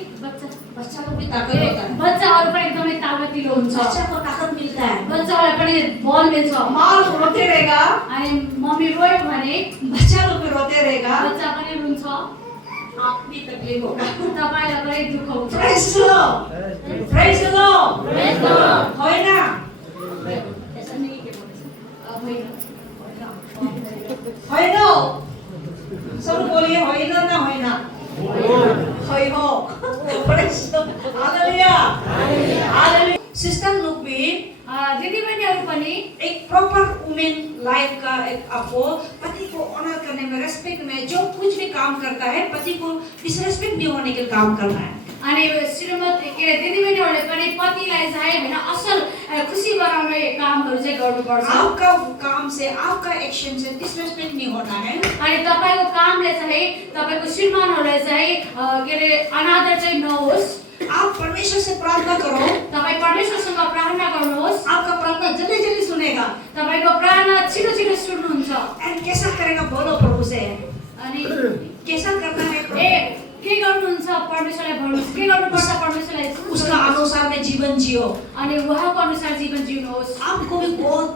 बच्चा लोग भी ताकत होता है। बच्चाहरू पनि एकदमै ताकतिलो हुन्छ बच्चा को ताकत मिलता है। बच्चाहरूलाई पनि बल मिल्छ माँ लोग रोते रहेगा, अनि मम्मी रोयो भने बच्चा लोग भी रोते रहेगा, बच्चा पनि रुन्छ आप भी तकलीफ होगा। तपाईँलाई पनि दुःख हुन्छ Praise the Lord. Praise the Lord. होय ना? ऐसा नहीं के होइन होय ना? सब बोलिए होय ना ना होय ना? होय हो। Praise the Lord. Hallelujah. Hallelujah. Sister लोग भी दिदीबहिनीहरू पनि एक प्रॉपर वुमेन लाइफ का एक आपको पति को ऑनर करने में, रेस्पेक्ट में जो कुछ भी काम करता है पति को डिसरेस्पेक्ट नहीं होने के काम करना है। अनि श्रीमती के दिदीबहिनीहरूले पनि पतिलाई चाहिँ हैन असल खुसी बनाउने कामहरू चाहिँ गर्नुपर्छ। आपका काम से, आपका एक्शन से डिसरेस्पेक्ट नहीं होना है। अनि तपाईको कामले चाहिँ तपाईको श्रीमानहरूलाई चाहिँ के अरे अनादर चाहिँ नहोस्। आप परमेश्वर से प्रार्थना करो, तपाई परमेश्वरसँग प्रार्थना गर्नुहोस्। आपका प्रार्थना जल्दी जल्दी सुनेगा। तपाईको प्रार्थना छिटो छिटो सुन्नुहुन्छ। एंड कैसा करेगा बोलो प्रभु से, अनि कैसा करना है प्रभु? के गर्नुहुन्छ परमेश्वरलाई भन्नुहोस्, के गर्नुपर्छ परमेश्वरलाई उसका अनुसार में जीवन जियो। अनि उहाँको अनुसार जीवन जिउनुहोस्। आपको भी बहुत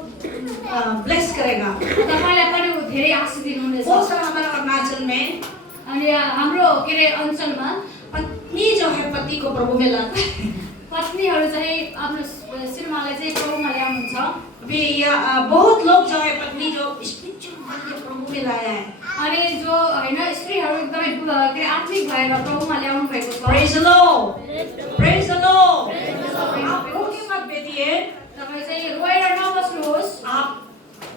ब्लेस करेगा। तपाईलाई पनि धेरै आशीष दिनुहुनेछ। बहुत सारा हमारा अरुणाचल में अनि हाम्रो के अरे अञ्चलमा पत्नी जो है पति को प्रभु में लाता है। पत्नीहरू चाहिँ आफ्नो श्रीमानलाई चाहिँ प्रभुमा ल्याउनुहुन्छ। अभी बहुत लोग जो है पत्नी जो स्पिरिचुअल बन के प्रभु में लाया है। अनि जो हैन स्त्रीहरू एकदमै के अरे आत्मिक भएर प्रभुमा ल्याउनु भएको छ। Praise the lord, praise the lord. आप रो के मत बैठिए, तपाई चाहिँ रोएर नबस्नुहोस्। आप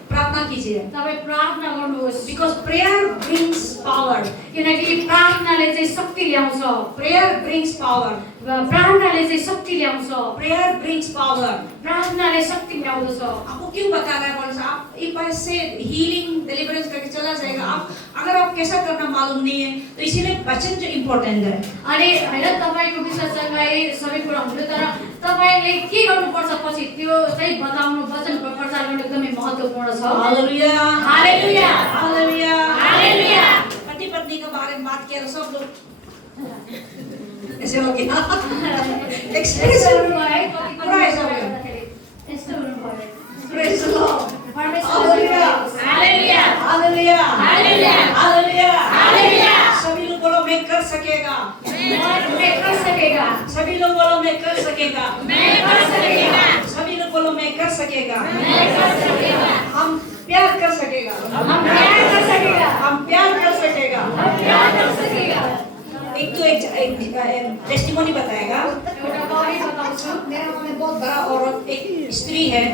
प्रार्थना कीजिए। तपाई प्रार्थना गर्नुहोस्। बिकॉज प्रेयर ब्रिंग्स पावर, किनकि प्रार्थनाले चाहिँ शक्ति ल्याउँछ। प्रेयर ब्रिंग्स पावर, प्रार्थनाले चाहिँ शक्ति ल्याउँछ। Prayer brings power. प्रार्थनाले शक्ति ल्याउँदछ। आपको क्यों बता रहा है बोल साहब? आप एक बार से हीलिंग डिलीवरेंस करके चला जाएगा। आप अगर आप कैसा करना मालूम नहीं है तो इसीलिए वचन जो इम्पोर्टेंट है। अनि हैन तपाईको विश्वाससँगै सबै कुरा हुन्छ, तर तपाईले के गर्नुपर्छ पछि त्यो चाहिँ बताउनु, वचन प्रचार गर्नु एकदमै महत्त्वपूर्ण छ। हालेलुया, हालेलुया, हालेलुया, हालेलुया। पति पत्नी के बारे में बात किया तो सब लोग ऐसे हो गया। एक्सप्रेस गर्नुभयो, पुरा ऐसा हो गया। यस्तो हुनुभयो। प्रेज द लॉर्ड, हालेलुया, हालेलुया, हालेलुया, हालेलुया, हालेलुया, हालेलुया। सभी लोग बोलो मैं कर सकेगा। मैं कर सकेगा। सभी लोग बोलो मैं कर सकेगा। मैं कर सकेगा। सभी लोग बोलो मैं कर सकेगा। मैं कर सकेगा। हम प्यार कर सकेगा। हम प्यार कर सकेगा। हम प्यार कर सकेगा। हम प्यार कर सकेगा। एक टेस्टिमोनी बताएगा। एउटा गरी बताउँछु। मेरा में बहुत बड़ा औरत एक स्त्री है।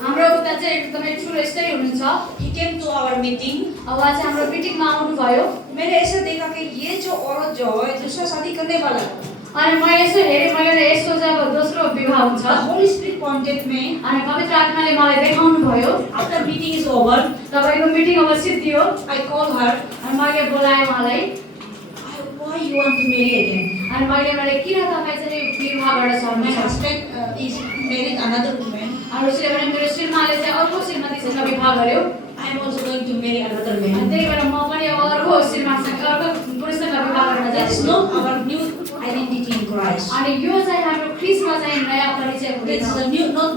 हाम्रो उता चाहिँ एकदमै ठुलो स्त्री हुनुहुन्छ। He came to our meeting। उहाँ चाहिँ हाम्रो मिटिङमा आउनुभयो। मैंने ऐसा देखा कि ये जो औरत जो है दूसरा शादी करने वाला है। अनि मैले यसो हेरेँ, मैले यसो जब दोस्रो विवाह हुन्छ The Holy Spirit pointed me। अनि पवित्र आत्माले मलाई देखाउनु भयो। After meeting is over, तपाईको मिटिङ अब सिद्धियो। I called her। अनि मैले बोलाएँ उहाँलाई। Why you want to marry again? अनि मैले भने किन तपाईँ चाहिँ विवाह गर्न My चाहनुहुन्छ? husband is married another woman। अनि उसले भने मेरो श्रीमानले चाहिँ अर्को श्रीमतीसँग विवाह गर्यो। I am also going to marry another अनि man। त्यही भएर म पनि अब अर्को श्रीमानसँग अर्को पुरुषसँग विवाह गर्न That is जान्छु। not our new identity in Christ। अनि यो चाहिँ हाम्रो ख्रीष्टमा चाहिँ नयाँ परिचय There is हुँदैन। a new, not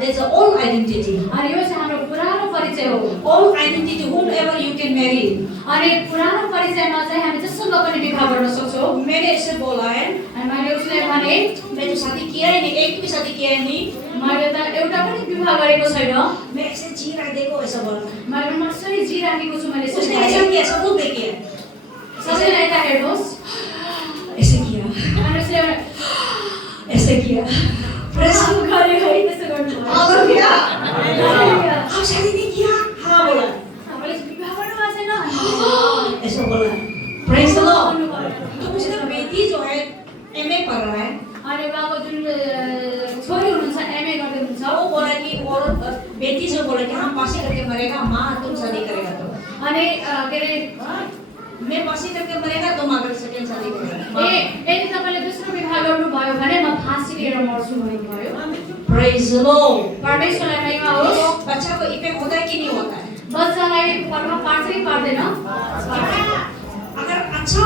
there's an old identity। अनि यो चाहिँ हाम्रो पुरानो परिचय हो। Old identity, whomever you can marry। अनि पुरानो परिचयमा चाहिँ हामी जससँग पनि विवाह गर्न सक्छौँ। मैंने ऐसे बोला है, अनि मैले उसले भने मैं तो शादी किया ही नहीं, एक भी शादी किया ही नहीं। मैले त एउटा पनि विवाह गरेको छैन। मैं ऐसे जी रहा देखो ऐसा बोला। मैले मसरी जिराखेको छु। मैले उसने ऐसा किया, सबूत देखिए। सबैलाई यता हेर्नुहोस्। ऐसे किया, अनि उसले भने ऐसे किया। प्रेस आफू गर्यो है, त्यसो गर्नुभयो। हालेलुया। हालेलुया। आप शादी नहीं किया? हाँ बोला। तपाईँले विवाह गर्नुभएको छैन? ऐसा बोला। प्रेज द लॉर्ड। भन्नुभयो। तो उसका बेटी जो है एमए पढ़ रहा है। अनि उहाँको जुन छोरी हुनुहुन्छ एमए गर्दै हुनुहुन्छ, वो बोला कि औरत बेटी से बोला कि हम फांसी करके मरेगा, माँ तुम शादी करेगा तो। अनि के अरे मैं फांसी करके मरेगा, तुम अगर सेकेंड शादी करेगा। यदि तपाईँले दोस्रो विवाह गर्नुभयो भने म फाँसी लिएर मर्छु भन्नुभयो। प्रेज द लॉर्ड। परमेश्वरलाई महिमा होस्। बच्चा को इफेक्ट होता है कि नहीं होता है? बच्चालाई प्रभाव पार्छ कि पार्दैन? अगर अच्छा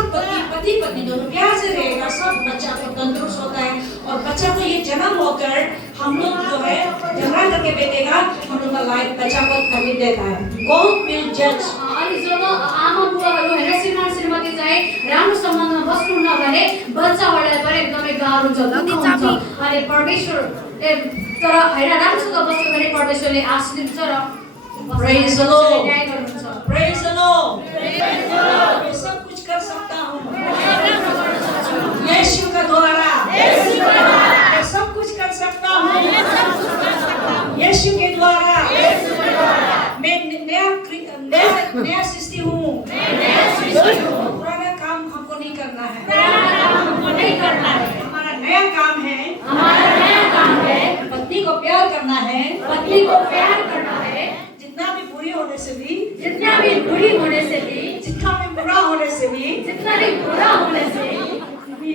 पति पत्नी दोनों प्यार से रहेगा, सब बच्चा को तंदुरुस्त होता है। और बच्चा को ये जन्म होकर हम लोग जो है झगड़ा करके बेटेगा, हम लोग का लाइफ बच्चा को तकलीफ देता है। God will judge। अनि जब आमा बुवाहरू हैन श्रीमान श्रीमती चाहिँ राम्रो सम्बन्धमा बस्नुहुन्न भने बच्चाहरूलाई पनि एकदमै गाह्रो हुन्छ, दुःख हुन्छ। अनि परमेश्वर तर हैन राम्रोसँग बस्यो भने परमेश्वरले आशीष दिन्छ र Praise the Lord। न्याय गर्नुहुन्छ। Praise the Lord। मैं सब कुछ कर सकता हूँ यीशु के द्वारा। मैं सब कुछ कर सकता हूँ यीशु के द्वारा। मैं नया सृष्टि हूँ। पुराना काम हमको नहीं करना है। नहीं करना है। हमारा नया काम है हमारा नया काम है पति को प्यार करना है, जितना भी बुरी होने से भी, जितना भी बुरी होने से भी, जितना भी बुरा होने से भी, जितना भी बुरा होने से भी,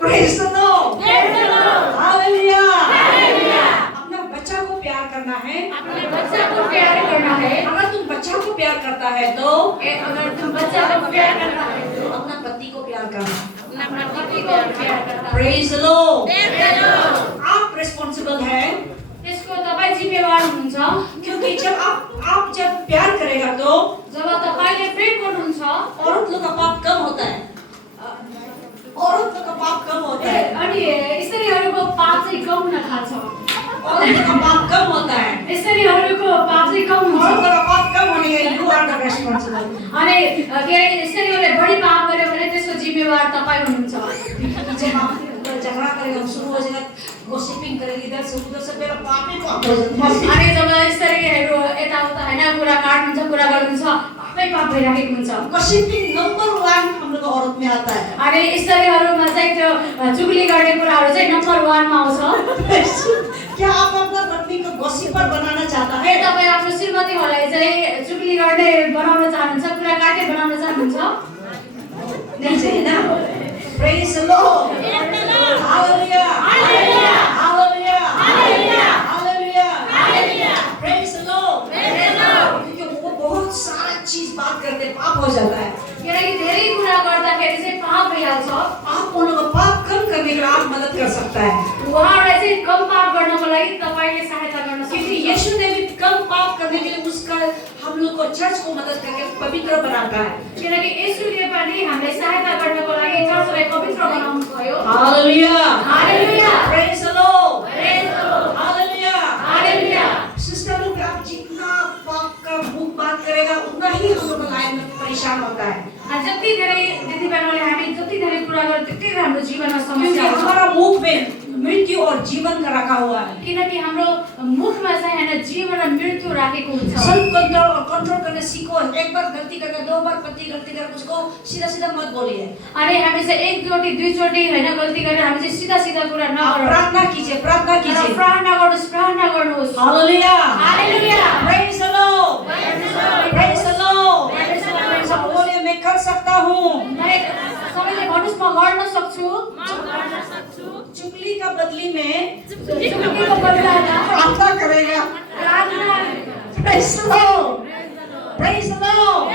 Praise the Lord. Praise the Lord. Hallelujah. Hallelujah. अपना बच्चा को प्यार करना है। अपने बच्चा को प्यार करना है। अगर तुम बच्चा को प्यार करता है तो अगर तुम बच्चा को प्यार करता है तो अपना पति को प्यार करना। अपना पति को प्यार करना। Praise the Lord. Praise the Lord. आप रिस्पॉन्सिबल है, यसको तपाईँ जिम्मेवार हुनुहुन्छ, क्योंकि जब प्यार करेगा तो जब तपाईले प्रेम गर्नुहुन्छ, औरत लोग का पाप कम होता है। औरत लोग का पाप कम होता है। अनि स्त्रीहरूको पाप चाहिँ कम हुन थाल्छ। औरत लोग का पाप कम होता है। स्त्रीहरूको पाप चाहिँ कम हुन्छ। औरत लोग का पाप कम होने के लिए you are the responsible. अनि के अरे स्त्रीहरूले बढी पाप गर्यो भने त्यसको जिम्मेवार तपाईँ हुनुहुन्छ। जब आप झगड़ा करेगा, शुरू हो जाएगा, gossiping करेगी इधर से उधर से, मेरा पाप ही पाप हो जाता है। अनि जब स्त्रीहरू यताउता हैन कुरा काट्नुहुन्छ, कुरा गर्नुहुन्छ, पापै पाप भइराखेको हुन्छ। gossiping नंबर 1 हम लोग औरत में आता है। अनि स्त्रीहरूमा चाहिँ त्यो चुगली गर्ने कुराहरू चाहिँ नम्बर 1 मा आउँछ। क्या आप अपना पत्नी को gossiper बनाना चाहता के है? तपाईँ आफ्नो श्रीमतीहरूलाई चाहिँ चुगली गर्ने बनाउन चाहनुहुन्छ, कुरा काटे बनाउन चाहनुहुन्छ? नहीं चाहिए ना? Praise the Lord. Hallelujah. Hallelujah. Hallelujah. Hallelujah. Hallelujah. Hallelujah. Praise the Lord. Praise the Lord. क्योंकि वो बहुत सारा चीज बात करते पाप हो जाता है। किनकि धेरै कुरा गर्दाखेरि चाहिँ पाप भइहाल्छ। आप उन लोगों का पाप कम करने के लिए आप मदद कर सकता है। उहाँहरूलाई चाहिँ कम पाप गर्नको लागि तपाईले सहायता गर्न क्योंकि सक्नुहुन्छ। यीशु ने भी कम पाप करने के लिए उसका हम लोग को चर्च को मदद करके पवित्र बनाता है। किनकि येशूले पनि हामीलाई सहायता गर्नको लागि चर्चलाई पवित्र बनाउनु भयो। Hallelujah. Hallelujah. Praise the Lord. Praise the Lord. Hallelujah. Hallelujah. Sister लोग आप जितना पाप का मुख बात करेगा उतना ही हम लोग का लाइफ में परेशान होता है। जति धेरै दिदीबहिनीले हामी जति धेरै कुरा गर्यो त्यति हाम्रो जीवनमा क्योंकि समस्या हुन्छ। हमारा मुख में मृत्यु और जीवन का रखा हुआ है। किनकि हाम्रो मुखमा चाहिँ हैन जीवन र मृत्यु राखेको हुन्छ। सेल्फ कंट्रोल और कंट्रोल करने सीखो। एक बार गलती करके 2 बार पति गलती कर उसको सीधा सीधा मत बोलिए। अनि हामी चाहिँ एकचोटि दुईचोटि हैन गल्ती गरेर हामी चाहिँ सीधा सीधा कुरा आप नगरौँ। प्रार्थना कीजिए, प्रार्थना कीजिए। प्रार्थना गर्नुहोस्, प्रार्थना गर्नुहोस्। Hallelujah. Hallelujah. Praise the lord. Praise the lord. सब बोलिए मैं कर सकता हूँ। सबैले भन्नुहोस् म गर्न सक्छु। चुगली का बदली में चुगलीको बदलामा प्रार्थना करेगा। प्रार्थना। Praise the lord. Praise the Lord.